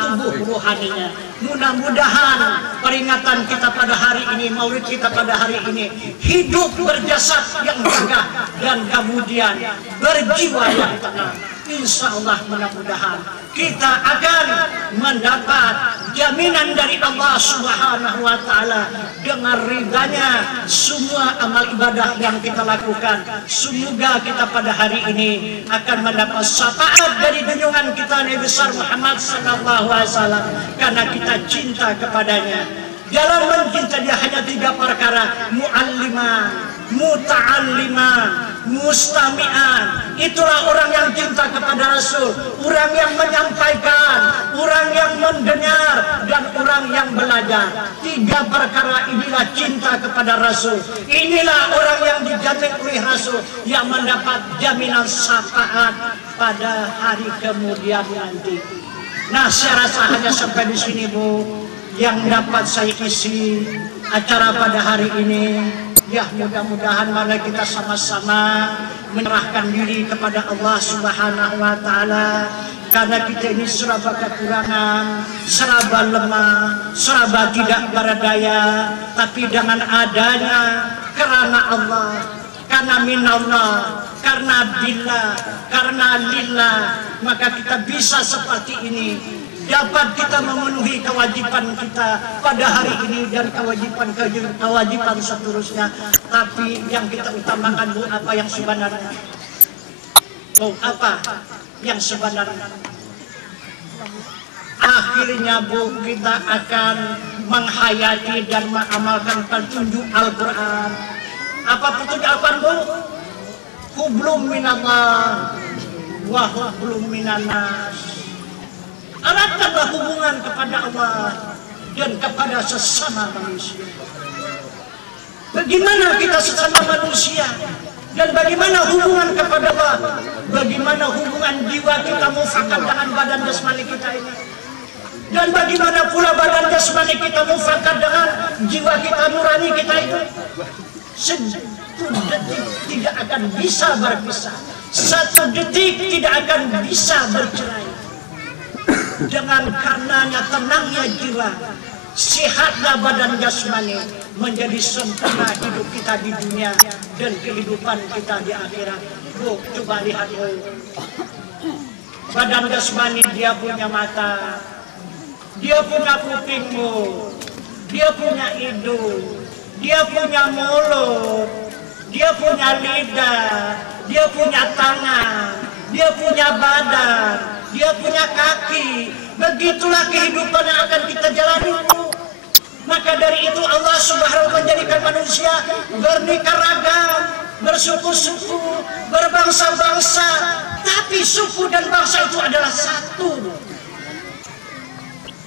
tubuh rohaninya. Mudah-mudahan peringatan kita pada hari ini, maulid kita pada hari ini, hidup berjasad yang gagah dan kemudian berjiwa yang tenang. Insya Allah mudah-mudahan kita akan mendapat jaminan dari Allah Subhanahu wa Ta'ala dengan ridhanya semua amal ibadah yang kita lakukan. Semoga kita pada hari ini akan mendapat syafaat dari junjungan kita Nabi besar Muhammad sallallahu alaihi wasallam karena kita cinta kepadanya. Dalam mencinta dia hanya 3 perkara: mu'allimah, muta'allimah, mustami'an. Itulah orang yang cinta kepada Rasul, orang yang menyampaikan, orang yang mendengar, dan orang yang belajar. 3 perkara inilah cinta kepada Rasul. Inilah orang yang dijamin oleh Rasul, yang mendapat jaminan syafaat pada hari kemudian nanti. Nah, saya rasa hanya sampai di sini, Bu, yang dapat saya isi acara pada hari ini. Ya, mudah-mudahan mari kita sama-sama menyerahkan diri kepada Allah Subhanahu wa Ta'ala, karena kita ini serba kekurangan, serba lemah, serba tidak berdaya, tapi dengan adanya karena Allah, karena minallah, karena billah, karena lillah, maka kita bisa seperti ini. Dapat kita memenuhi kewajiban kita pada hari ini dan kewajiban seterusnya. Tapi yang kita utamakan, Bu, apa yang sebenarnya? Bu, apa yang sebenarnya? Akhirnya, Bu, kita akan menghayati dan mengamalkan petunjuk Al-Quran. Apa petunjuk Al-Quran, Bu? Hublum minallah wa hublum minannas. Eratkanlah hubungan kepada Allah dan kepada sesama manusia. Bagaimana kita sesama manusia dan bagaimana hubungan kepada Allah? Bagaimana hubungan jiwa kita mufakat dengan badan jasmani kita ini? Dan bagaimana pula badan jasmani kita mufakat dengan jiwa kita nurani kita itu? Satu detik tidak akan bisa berpisah. Satu detik tidak akan bisa bercerai. Dengan karenanya tenangnya jiwa, sehatlah badan jasmani, menjadi sempurna hidup kita di dunia dan kehidupan kita di akhirat. Bu, coba lihat, Bu. Badan jasmani dia punya mata, dia punya kuping, Bu, dia punya hidung, dia punya mulut, dia punya lidah, dia punya tangan, dia punya badan, dia punya kaki. Begitulah kehidupan yang akan kita jalani. Maka dari itu Allah Subhanahu menjadikan manusia beraneka ragam, bersuku-suku, berbangsa-bangsa, tapi suku dan bangsa itu adalah satu.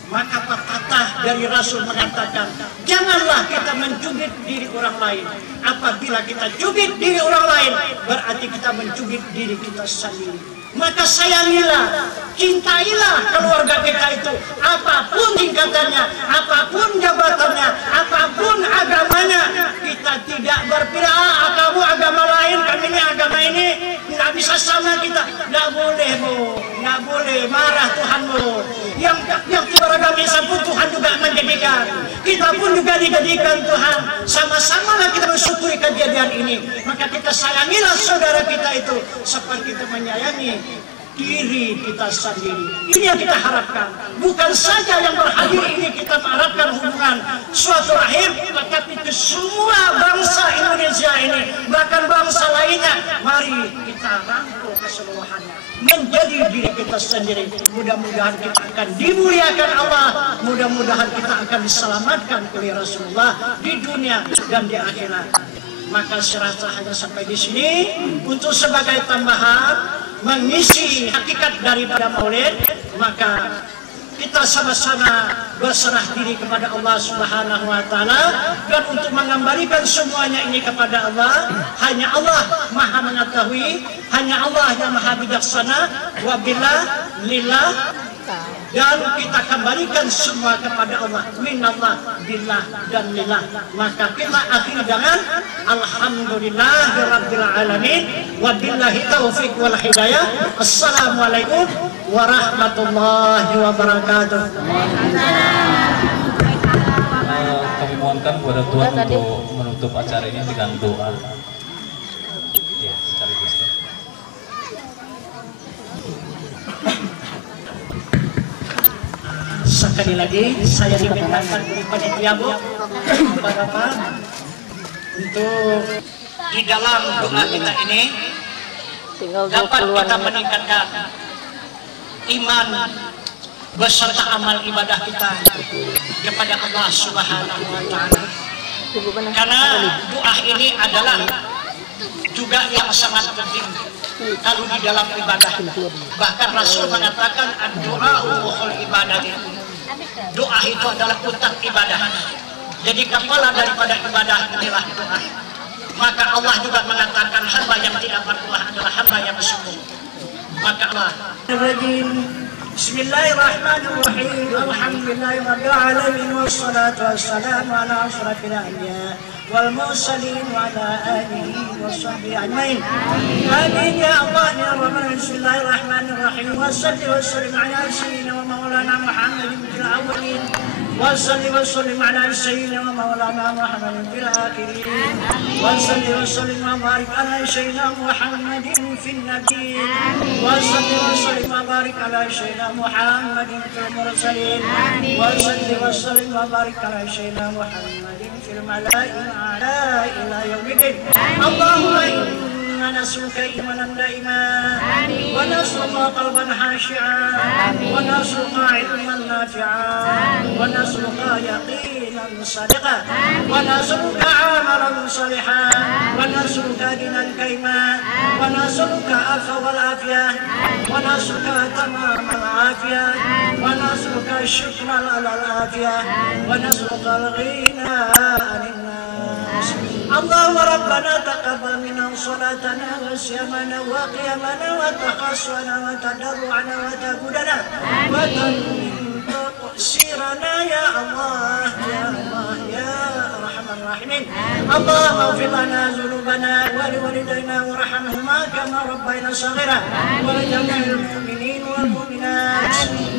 Maka pepatah dari Rasul mengatakan, janganlah kita mencubit diri orang lain. Apabila kita cubit diri orang lain, berarti kita mencubit diri kita sendiri. Maka sayangilah, cintailah keluarga kita itu, apapun tingkatannya, apapun jabatannya, apapun agamanya. Kita tidak berpihak, kamu agama lain, kami ini agama ini, nggak bisa sama kita. Nggak boleh, Bu, nggak boleh, marah Tuhan, Bu. Yang beragama Islam pun Tuhan juga menjadikan, kita pun juga dijadikan Tuhan. Sama-samalah kita mensyukuri kejadian ini. Maka kita sayangilah saudara kita itu seperti kita menyayangi diri kita sendiri. Ini yang kita harapkan. Bukan saja yang berhadir ini kita mengharapkan hubungan suatu rahim, tetapi ke semua bangsa Indonesia ini, bahkan bangsa lainnya. Mari kita rangkul keseluruhannya menjadi diri kita sendiri. Mudah-mudahan kita akan dimuliakan Allah, mudah-mudahan kita akan diselamatkan oleh Rasulullah di dunia dan di akhirat. Maka saya rasa hanya sampai di sini untuk sebagai tambahan mengisi hakikat daripada maulid. Maka kita sama-sama berserah diri kepada Allah Subhanahu wa Ta'ala, dan untuk mengembalikan semuanya ini kepada Allah. Hanya Allah Maha mengetahui, hanya Allah yang Maha bijaksana. Wabillah lillah dan kita kembalikan semua kepada Allah, minallah, billah dan lillah. Maka kita akhiri dengan alhamdulillahirabbil alamin wa billahi taufiq wal hidayah. Assalamualaikum warahmatullahi wabarakatuh. Kami mohonkan kepada Tuhan untuk menutup acara ini dengan doa. Ya, sekaligus. Sekali lagi saya dimintakan oleh panitia Bu Bapak untuk di dalam doa kita ini dapat kita meningkatkan iman beserta amal ibadah kita kepada Allah Subhanahu wa taala. Karena doa ini adalah juga yang sangat penting kalau di dalam ibadah. Bahkan Rasul mengatakan doa ruhul ibadah. Doa itu adalah utak ibadah. Jadi kepala daripada ibadah adalah doa. Maka Allah juga mengatakan hamba yang tidak berdoa adalah hamba yang sungguh. Maka Allah Bismillahirrahmanirrahim. Alhamdulillahirabbil alamin wassalatu wassalamu ala asyrafil anbiya wal mursalin wa ala alihi washabbihi ajmain. Amin ya Allah ya Rabbana. Bismillahirrahmanirrahim. Wassalli wa sallim ala sayyidina wa maulana Muhammadin fil awwalin wasalli wa sallim ala sayyidina wa maulana Muhammadin fil akhirin wasalli wa sallim wa barik ala sayyidina Muhammadin fil nabiyyin wasalli wa sallim wa barik ala sayyidina Muhammadin fil mursalin wasalli wa sallim wa barik ala sayyidina Muhammadin fil malaa'ikati ala ila yaumiddin. Allahumma inna nas'aluka imanan da'iman wa nas'aluka qalban khashi'an wa nas'aluka ilman nafi'an wa nas'aluka yaqinan sadiqan wa nas'aluka amalan salihan wa nas'aluka dinan qaiman wa nas'aluka afwa wal afiyah wa nas'aluka tamamal afiyah wa nas'aluka syukran alal afiyah wa nas'aluka al-ghina 'anil nas. Allahumma rabbana taqabbal minna salatana wa siyamana wa qiyamana wa taqassana wa tadarru'ana wa taqudana wa taqsirana ya Allah ya Allah ya arhamar rahimin. Allahumma ighfir lana dhunubana wa liwalidayna warhamhuma kama rabbayna shaghira wa li jami'il mu'minin wal mu'minat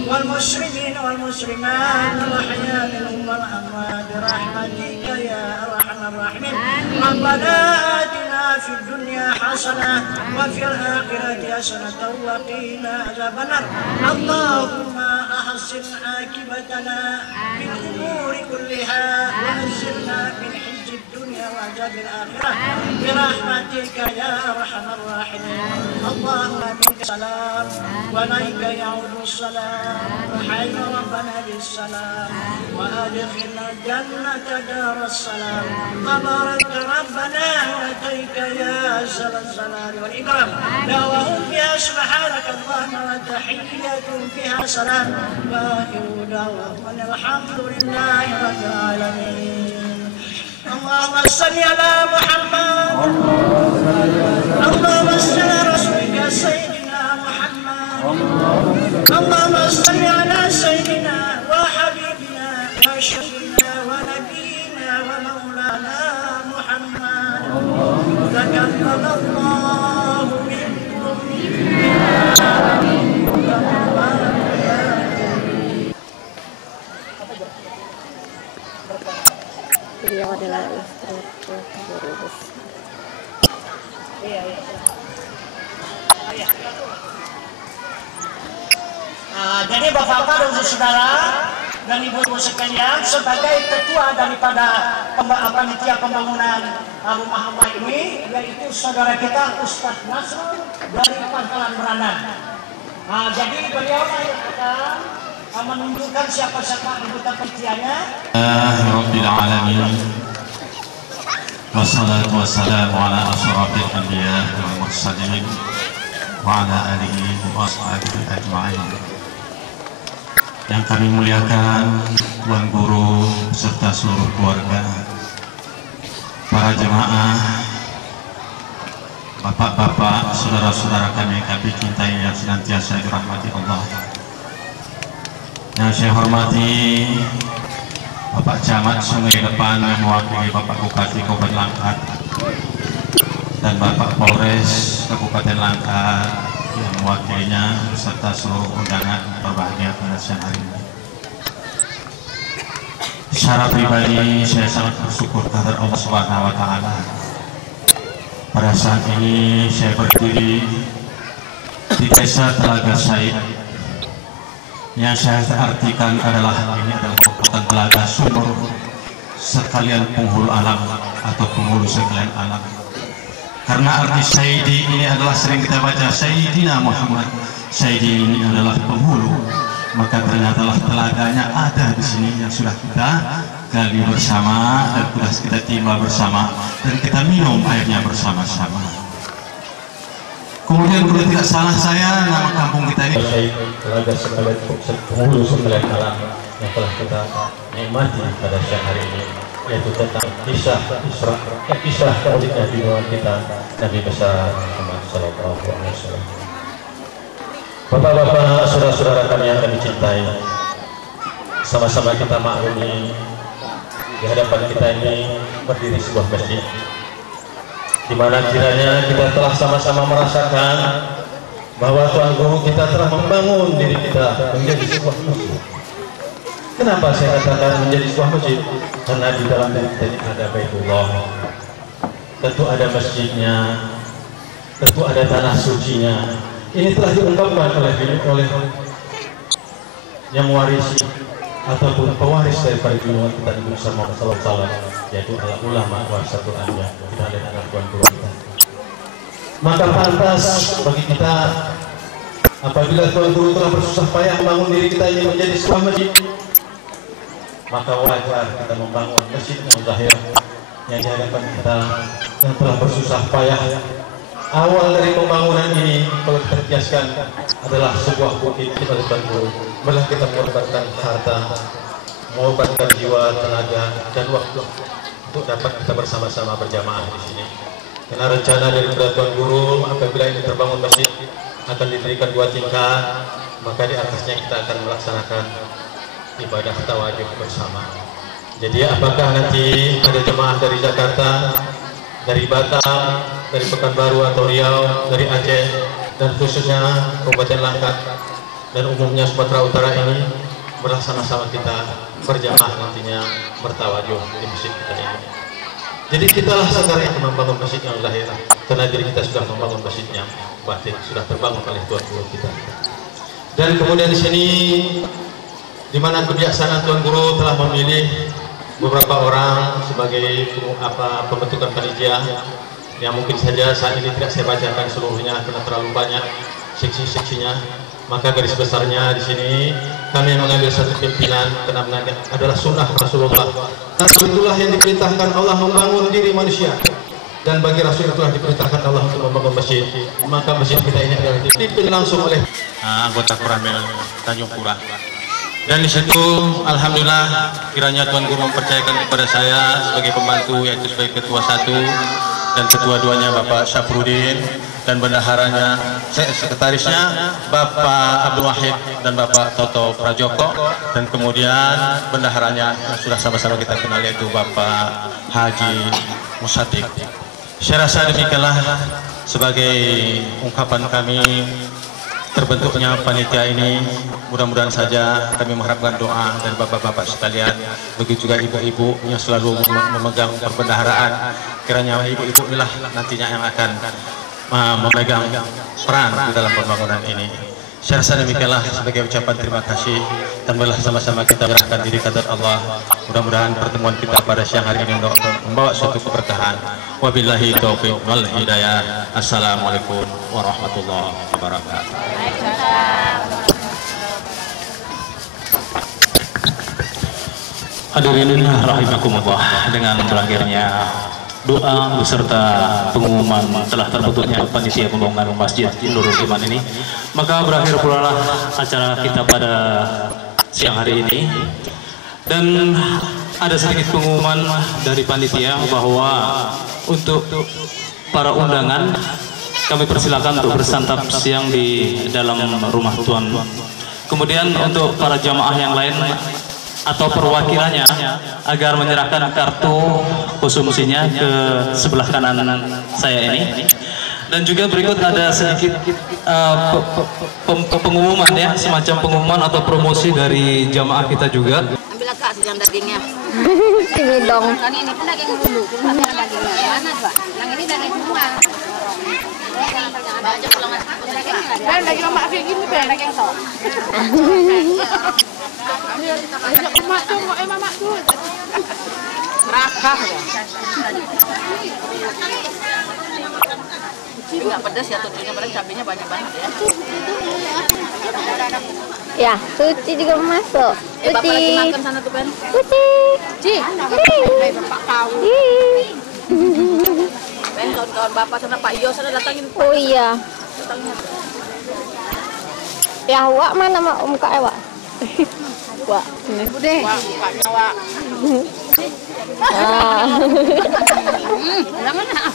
wal muslimin wal muslimat wal ahya'i minhum wal amwat bi rahmatika ya arhamar rahimin. Rabbana atina fid dunya hasanah wa fil akhirati hasanah wa qina adzabannar. Allahumma ahsin akibatana min umuri kulliha wa ajirna min khizyid dunya wa adzabil akhirah bi rahmatika ya arhamar rahimin. Allahumma minka salam wa alayka ya'udu salam wa hayya rabbana bis salam wa adkhilna jannata daras salam. Tabarak rabbana wa taika ya zal jalali wal ikram. Da'wahum ya subhanaka Allahumma wa tahiyyatuhum fiha salam wa akhiru da'wahum alhamdulillahi rabbil alamin. Allahumma salli ala Muhammad. Allahumma salli ala rasulika sayyidina Muhammad. Allahumma salli ala sayyidina wa habibina wa shafiina wa nabiyina wa maulana Muhammad. Taqabbalallahu minkum. Beliau adalah instruktur guru besar. Jadi Bapak-bapak dan saudara dan ibu-ibu sekalian, sebagai ketua daripada panitia pembangunan rumah Allah ini, yaitu saudara kita Ustadz Nasrul dari Pangkalan Merandan. Jadi beliau akan menunjukkan siapa-siapa anggota panitianya. Rabbil alamin. Wassalatu wassalamu ala asyrafil anbiya wal mursalin wa ala alihi wa ashabihi ajma'in. Yang kami muliakan Tuan Guru serta seluruh keluarga, para jemaah, bapak-bapak, saudara-saudara kami cintai yang senantiasa dirahmati Allah. Yang saya hormati Bapak Camat Sungai Depan yang mewakili Bapak Bupati Kabupaten Langkat dan Bapak Polres Kabupaten Langkat yang mewakilinya beserta seluruh undangan berbahagia pada siang hari ini. Secara pribadi saya sangat bersyukur kepada Allah Subhanahu wa Ta'ala. Pada saat ini saya berdiri di Desa Telaga Said. Yang saya artikan adalah ini adalah merupakan telaga sumur sekalian penghulu alam atau penghulu sekalian alam. Karena arti Sayyidi ini adalah sering kita baca Sayyidina Muhammad. Sayyidi ini adalah penghulu. Maka ternyata telaganya ada di sini yang sudah kita gali bersama dan sudah kita timba bersama dan kita minum airnya bersama-sama. Kemudian kalau tidak salah saya, nama kampung kita ini Telaga sekalian penghulu sekalian alam yang telah kita nikmati pada siang hari ini, yaitu tentang kisah kemudian junjungan kita Nabi besar Muhammad Sallallahu Alaihi Wasallam. Bapak-bapak, saudara-saudara kami yang kami cintai, sama-sama kita maklumi di hadapan kita ini berdiri sebuah masjid, di mana kiranya kita telah sama-sama merasakan bahwa Tuan Guru kita telah membangun diri kita menjadi sebuah masjid. Kenapa saya katakan menjadi sebuah masjid? Karena di dalam diri kita ini ada Baitullah, tentu ada masjidnya, tentu ada tanah sucinya. Ini telah diungkapkan oleh yang mewarisi ataupun pewaris daripada junjungan kita Nabi Muhammad SAW, yaitu adalah ulama warasatul anbiya. Kita ada dengan Tuan Guru kita. Maka pantas bagi kita apabila Tuan Guru telah bersusah payah membangun diri kita ini menjadi sebuah masjid, maka wajar kita membangun masjid yang zahir yang di hadapan kita yang telah bersusah payah. Awal dari pembangunan ini kalau kita kiaskan adalah sebuah bukit di Tuan Guru. Malah kita mengorbankan harta, mengorbankan jiwa, tenaga, dan waktu untuk dapat kita bersama-sama berjamaah di sini. Karena rencana dari Tuan Guru apabila ini terbangun masjid akan didirikan 2 tingkat, maka di atasnya kita akan melaksanakan ibadah tawajuh bersama. Jadi apakah nanti ada jemaah dari Jakarta, dari Batam, dari Pekanbaru atau Riau, dari Aceh, dan khususnya Kabupaten Langkat dan umumnya Sumatera Utara ini bersama-sama kita berjamaah nantinya bertawajuh di masjid kita ini. Jadi kitalah sekarang yang membangun masjid yang zahir, karena diri kita sudah membangun masjidnya batin, sudah terbangun oleh Tuan Guru kita. Dan kemudian di sini, di mana kebiasaan Tuan Guru telah memilih beberapa orang sebagai pembentukan panitia yang mungkin saja saat ini tidak saya bacakan seluruhnya karena terlalu banyak seksi-seksinya. Maka garis besarnya di sini kami mengambil satu pimpinan karena adalah sunnah Rasulullah. Dan itulah yang diperintahkan Allah membangun diri manusia. Dan bagi Rasul itulah diperintahkan Allah untuk membangun masjid. Maka masjid kita ini adalah dipimpin langsung oleh anggota Koramil Tanjung Pura. Dan di situ alhamdulillah kiranya Tuan Guru mempercayakan kepada saya sebagai pembantu, yaitu sebagai ketua 1 dan ketua 2-nya Bapak Syafruddin, dan bendaharanya sekretarisnya Bapak Abdul Wahid dan Bapak Toto Prajoko, dan kemudian bendaharanya yang sudah sama-sama kita kenal yaitu Bapak Haji Musadik. Saya rasa demikianlah sebagai ungkapan kami terbentuknya panitia ini. Mudah-mudahan saja kami mengharapkan doa dari bapak-bapak sekalian, begitu juga ibu-ibu yang selalu memegang perbendaharaan. Kiranya ibu-ibu inilah nantinya yang akan memegang peran di dalam pembangunan ini. Saya rasa demikianlah sebagai ucapan terima kasih, dan marilah sama-sama kita menyerahkan diri kepada Allah. Mudah-mudahan pertemuan kita pada siang hari ini membawa suatu keberkahan. Wabillahi taufiq wal hidayah. Assalamualaikum warahmatullahi wabarakatuh. Hadirin rahimakumullah, dengan berakhirnya doa beserta pengumuman telah terbentuknya panitia pembangunan Masjid Nurul Iman ini, maka berakhir pula lah acara kita pada siang hari ini. Dan ada sedikit pengumuman dari panitia bahwa untuk para undangan kami persilakan untuk bersantap siang di dalam rumah Tuan Kemudian untuk para jamaah yang lain atau perwakilannya agar menyerahkan kartu konsumsinya ke sebelah kanan saya ini. Dan juga berikut ada sedikit pengumuman ya, semacam pengumuman atau promosi dari jamaah kita juga. Ambil agak sedang dagingnya. Ini dong. Kan ini pun daging dulu, mana dagingnya? Mana Pak? Yang ini daging semua. Baca pulangan dan daging mak kayak gini tuh daging sok. Mak tuh, mak tuh. Merakah ya. Ini nggak pedas ya tujuhnya, padahal cabenya banyak banget ya. Ya, Suci juga masuk. Bapak lagi Suci. makan sana tuh Ben. Suci. Ci, Bapak kau. Ben, kawan-kawan Bapak sana Pak Iyo sana datangin. Oh iya. Datangin. Ya, Wak mana mak Kak Wak? Wak. Udah. Pak Nyawa. Ah. Mana?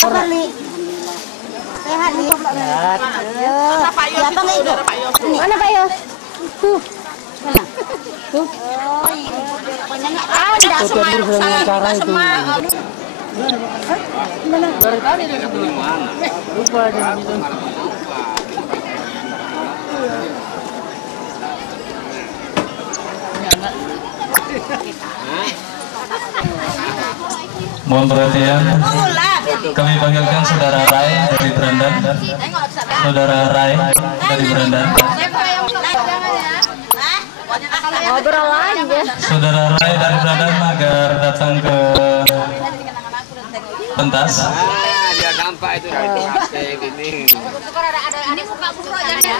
Apa nih? Sehat nih. Mana Pak Iyo? Siapa saudara Pak Iyo? Mana Pak Yos? Tuh. Oh iya. Ada semak, semak. Dari tadi dia sebelum mana? Lupa dia gitu. Mohon perhatian, kami panggilkan Saudara Rai dari Berandan, Saudara Rai dari Berandan. Ngobrol aja. Saudara Rai dari Berandan agar datang ke pentas. Dia gampang itu dari HP gini. Ini muka buruk aja.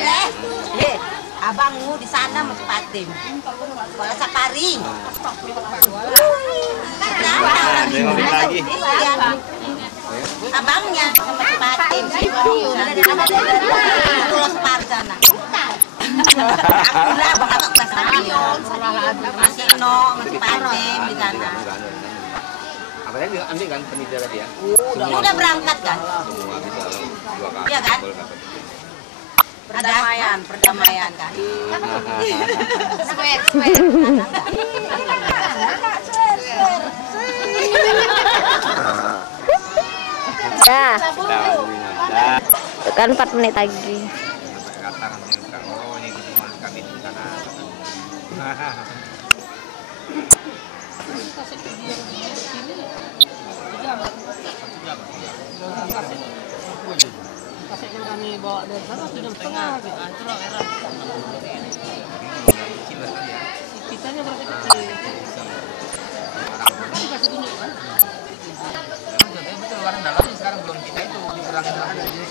Abangmu di sana masih patim. Sekolah safari. Nengok lagi. Abangnya masih patim. Terus par sana. Aku lah abang kelas masih no masih patim di sana. Apa dia ambil kan penitia tadi ya? Udah berangkat kan? Semua bisa 2 kali. Iya kan? Perdamaian kan. Ya, Dah. itu kan 4 menit lagi. Kata nanti oh ini ketemuan kami di sana. Kasetnya kami bawa dari sana 7:30 gitu. Itu loh era. Kitanya berapa kecil? Kan dikasih tunjuk kan? Betul orang dalam sekarang belum kita itu dikurangin lagi.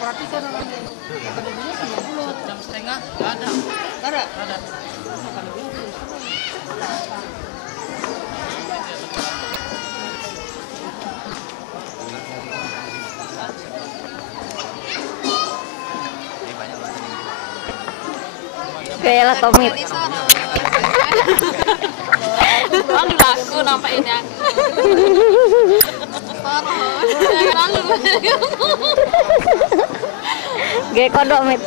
Perhatikan orang akademinya 90 jam setengah nggak ada. Nggak ada. Akademinya Kayalah komit. lalu laku nampak ini. Lalu. Gaya kodok mit.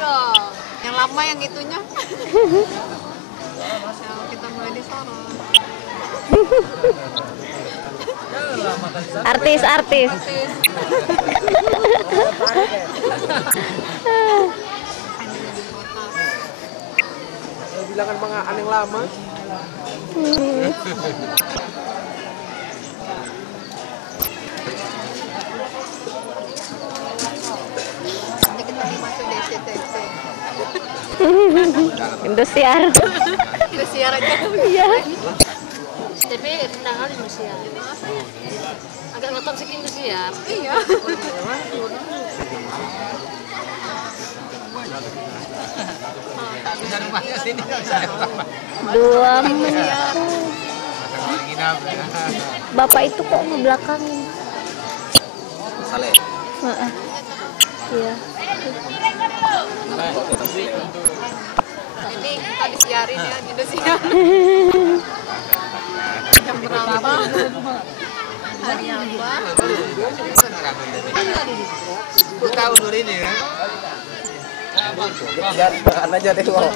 Udah, yang lama yang itunya. Yang kita mulai di Sorong. Artis. Bilangan mga aneh lama. Nanti kita masuk DCTC. Indosiar. Kita siar aja. Iya. Tapi rendah kali Indonesia. Agak ngetop sih Indonesia. Iya. Dari rumahnya sini. 2 menit. Bapak itu kok ngebelakangin? Saleh. Iya. Ini kita disiarin ya di Indosiar. Jam berapa? Hari apa? 10 tahun dulu ini kan. Lihat aja deh kok.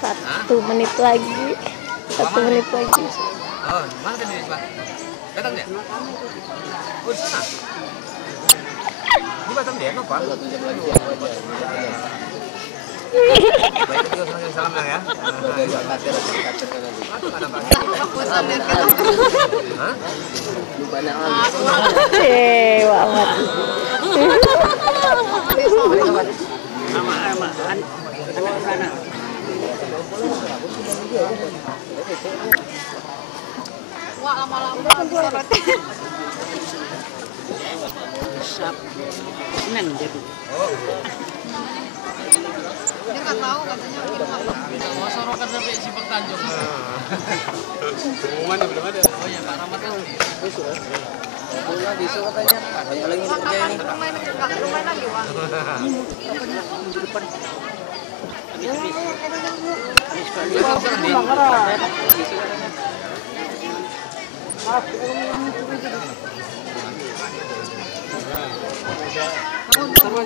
Satu menit lagi. 1 menit lagi. Oh, mana tadi Pak? Datang dia? Oh, di sana. Di Batam dia, apa? Baik, itu salam ya. Wah, lama-lama disorotnya. Dia nggak tahu katanya film apa. Mau sorokan sampai Simpang Tanjung. Pengumuman belum ada. Oh ya, Pak Rahmat kan. Besok katanya banyak lagi Wah, kerja kapan ini. rumah lagi, Wah? Sama